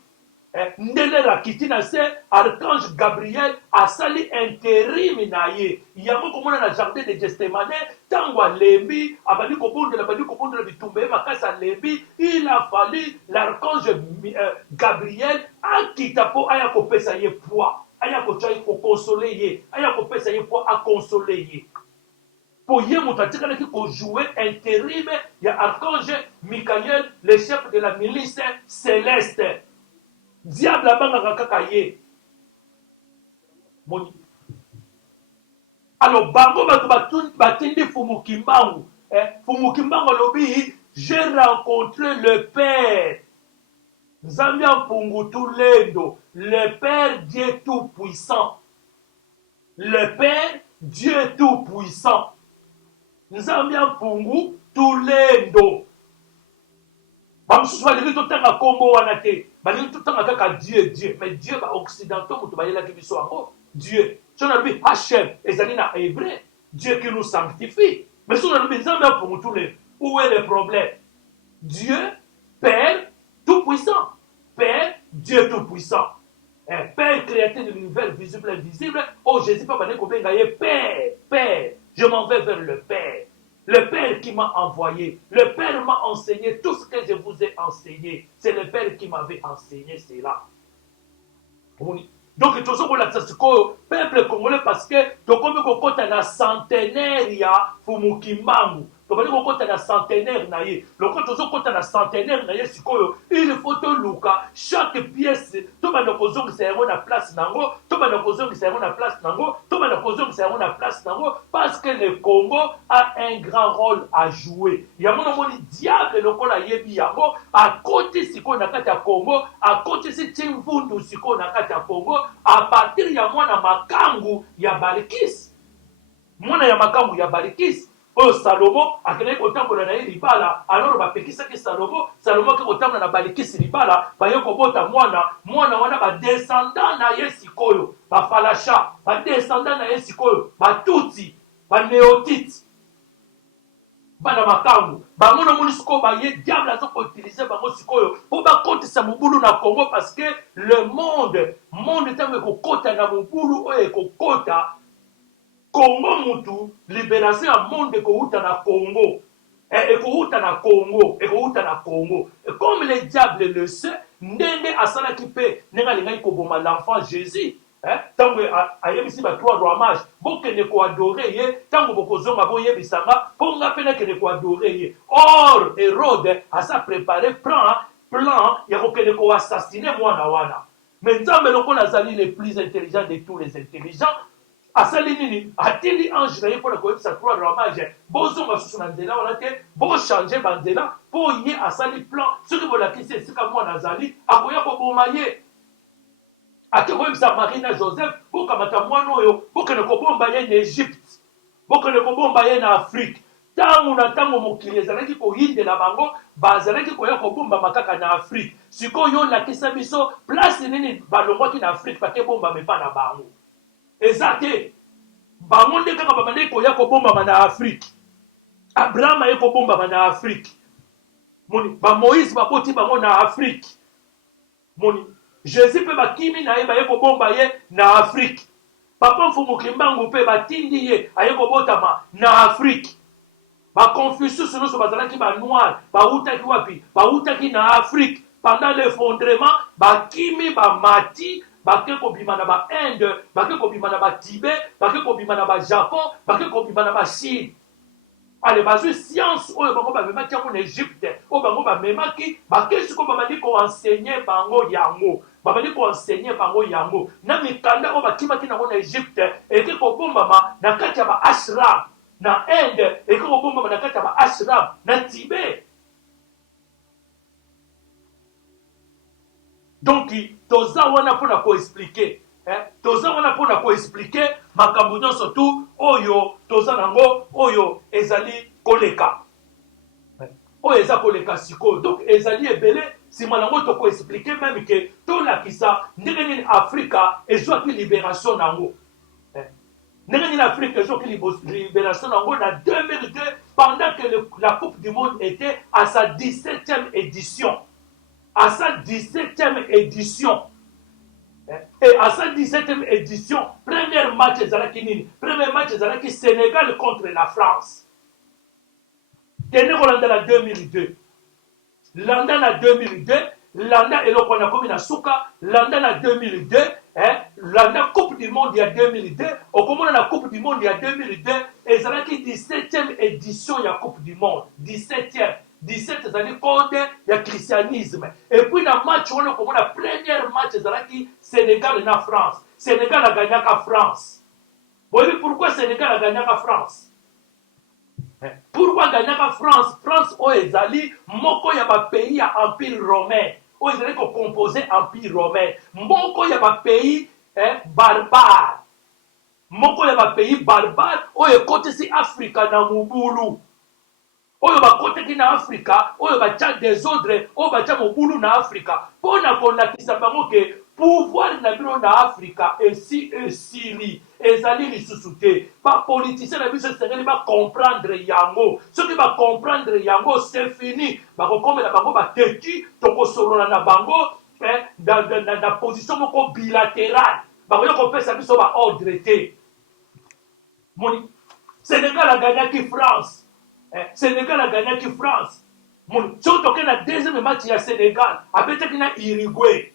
ndele akiti na se archange Gabriel asali intérim na ye yango komona na jardin de Gethsemane ntango alembi abandi kobondela bitumba ye makasi alembi il a fallu l'archange Gabriel akita mpo aya kopesa ye poids aya kotya ye kokonsole ye aya kopesa ye poids akonsole ye mpo ye moto atikalaki kojoue intérim ya archange Michael le chef de la milice céleste diable abangaka kaka ye moni alors bango bato batindi Fumukimbangu Fumukimbangu alobi j'ai rencontré le Père Nzambe Mpungutu Lendo le Père Dieu tout-puissant le Père Dieu tout-puissant Nzambe Mpungutu Lendo bamosusu balingi totanga kombo wana te balingi totanga kaka Dieu mais Dieu baoccidentaux moto bayelaki biso yango Dieu so nalobi Hachem ezali na hébreu Dieu qui nous sanctifie mais so nalobi Nzambe Mpungutu Lendo où est le problème Dieu Père tout-puissant Père Dieu tout-puissant Père créateur de l'univers visible et invisible oh Jésus pas bane kobenga ye Père je m'en vais vers le Père le Père qui m'a envoyé, le Père m'a enseigné tout ce que je vous ai enseigné. C'est le Père qui m'avait enseigné cela. Donc, tout ça, le peuple congolais, parce que, comme on a un centenaire, il y a Fumukimbangu. Donc, on a un centenaire, il faut que Luka, chaque pièce, tout le monde c'est une place nango, tout le monde c'est une place nango, tout le monde c'est une place nango, parce que le Congo a un grand rôle à jouer. Il y a mon diable, le Congo a yebi yango, à côté si qu'on a kata Congo, à côté si Timvundu si qu'on a kata Congo, à partir ya mwana makangu ya Balikis. Mwana ya makangu ya Balikis. Oyo Salomo akende kotambola na ye libala alors bapekisaki Salomo ke kotambola na Balikisi libala baye kobota mwana wana badescendant na ye sikoyo bafalasha badescendant na ye sikoyo batuti baneotite bana makangu bango na moni sikoyo baye diable aza koutilize bango sikoyo mpo bakotisa mobulu na Congo parce que le monde ntango ekokota na mobulu oyo ekokota Congo mutu libération ya monde ekouta na Congo ekouta na Congo et comme le diable le sait ndenge asalaki pe ndenge alingaki koboma l'enfant Jésus tango ayebisi ba trois rois mages bokende koadore ye tango bokozonga boyebisanga mpo nga mpe nakende koadore ye or Hérode asa préparé plan ya kokende koassassine mwana wana mais Nzambe lokola azali le plus intelligent de tous les intelligents asali nini atindi ange na ye mpona koyebisa trois ramage bozonga susu na nzela wana te bochange banzela mpo ye asali plan soki bolakisi esika mwana azali akoya koboma ye ake koyebisa marie na joseph bokamata mwana oyo bokende kobomba ye na egypte bokende kobomba ye na afrike ntango na ntango mokili ezalaki koyindela bango bazalaki koya kobombama kaka na afrike sikoyo olakisa biso place nini balongwaki na afrike bake bombama epa na bango eza te bango nde kaka babandaki koya kobombama na afrike abraham aye kobombama na afrike moni bamoïse baboti bango na afrike moni jésus mpe bakimi na ye baye kobomba ye na afrike papa mfumuki mbangu mpe batindi ye aye kobotama na afrike baconfucius nyonso bazalaki banoir bautaki wapi bautaki na afrike pendant l'effondrement bakimi bamati bake kobima na bainde bake kobima na batibet bake kobima na bajapon bake kobima na bachine ale bazwi science oyo bango bamemaki yango na egypte oyo bango bamemaki bakesi ko babandi koensegne bango yango babandi koensegne bango yango na mikanda oyo bakimaki nango na egypte eke kobombama na kati ya baashram na inde eke kobombama na kati ya baashram na tibet donc toza wana mpona koexplike toza wana mpona koexplike makambo nyonso tu oyo toza nango oyo ezali koleka oyo eza koleka sikoyo donc ezali ebele nsima nango tokoexplike meme ke tolakisa ndenge nini afrika ezwaki libération nango ndenge nini afrika ezwaki libération nango na 2002 pendant que la coupe du monde était à sa 17e édition à sa 17e édition. Et à sa 17e édition, premier match ezalaki Sénégal contre la France. Tene kolanda na 2002. Landa na 2002, landa eloko na komi na suka, landa na 2002, landa Coupe du monde ya 2002, okomona na Coupe du monde ya 2002, ezalaki 17e édition ya Coupe du monde, 17e. 17 ezali code ya christianisme et puis na match wana komona première match ezalaki Sénégal na France. Sénégal a gagné à France. Voyez pourquoi Sénégal a gagné à France? Pourquoi gagné à France? France o ezali moko ya ba pays ya empire romain. O ezali ko composer empire romain. Moko ya ba pays barbare. Moko ya ba pays barbare o ekotisi Afrika na mubulu. Oyo bakoteki na Afrika, oyo batia désordre, oyo batia mobulu na Afrika, pona kolakisa bango ke pouvoir na bino na Afrika esi esili, ezali lisusu te. Ba politicien na biso esengeli ba comprendre yango. Soki ba comprendre yango, c'est fini. Bakokomela bango bateki, tokosolola na bango na position moko bilatérale. Bakoya kopesa biso ba ordre te. Moni Sénégal a gagné qui France. Sénégal a gagné qui France. Si on toque la deuxième match, il y a Sénégal. Après, il y a Uruguay.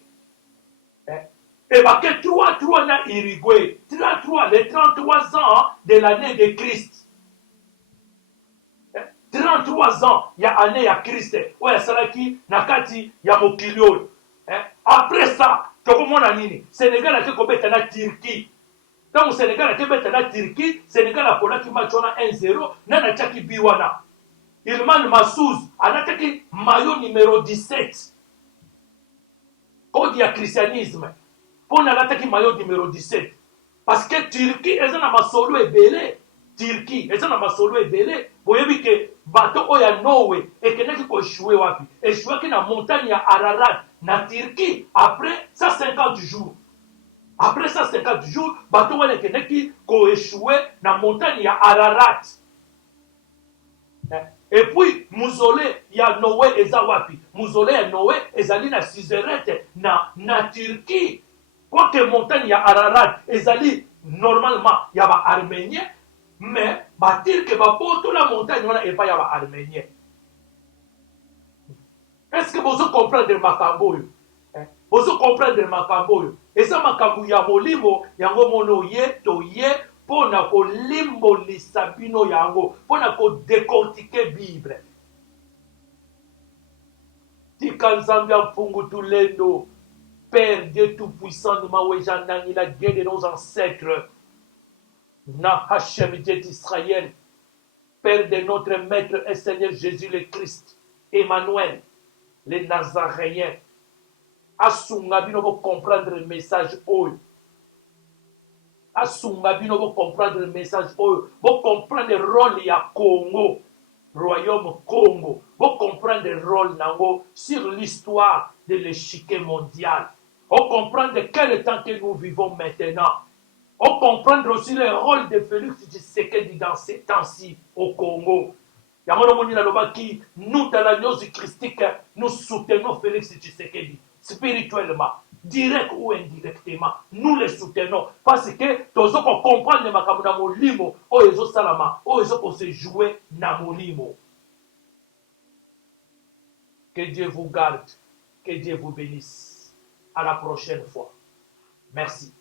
Et bah, 3-3 na Uruguay. 3-3, les 33 ans de l'année de Christ. 33 ans, il y a année à Christ. Ouais, il y a Salaki, Nakati, il y a Mokilio. Après ça, tu comprends la nini? Sénégal a fait combien de Turquie. Donc, le Sénégal a été la Turquie, Sénégal a fait match 1-0, Nana Tchaki Biwana. Ilman Massouz a attaqué maillot numéro 17. Code du christianisme. Pour l'attaquer maillot numéro 17. Parce que Turquie est un solo et belé. Turquie est un solo et belé. Vous voyez que bateau oya Norway et que n'a pas échoué wapi. Échoué que la montagne à Ararat, na Turquie, après 150 jours. Après ça, 50 jours, bateau wale keneki ko échoué na montagne à Ararat. Et puis, Mouzolé, il y a Noé et Zawapi. Mouzolé et Noé, et Zali na Sizerete, na Turquie. Quoique montagne, il y a Ararat, et Zali, normalement, il y a des Arméniens, mais, batir que toute la montagne, il n'y a pas d'Arméniens. Est-ce que vous comprenez ma cambo? Vous comprenez ma cambo? Et ça, ma cambo, ya molimo, yango mono ye, to ye, pour na ko limbo lisabino yango, pour na ko décortiquer Bible. Tikanzambia fungu tulendo, Père Dieu Tout-Puissant, nous m'a la guerre de nos ancêtres. na Hachem Dieu d'Israël, Père de notre Maître et Seigneur Jésus le Christ, Emmanuel, les Nazaréens, asunga bino bo comprendre le message oyo, asunga bino bo comprendre le message oyo, bo comprendre le rôle ya Congo, Royaume Congo, bo comprendre le rôle nango sur l'histoire de l'échiquier mondial, bo comprendre quel temps que nous vivons maintenant, on comprendre aussi le rôle de Félix Tshisekedi dans ces temps-ci au Congo. Nous, dans la news christique, nous soutenons Félix Tshisekedi spirituellement, direct ou indirectement. Nous le soutenons parce que tous ceux qui comprennent les makamuna molimo, oezo salama, oezo ko se jouer na molimo. Que Dieu vous garde, que Dieu vous bénisse. À la prochaine fois. Merci.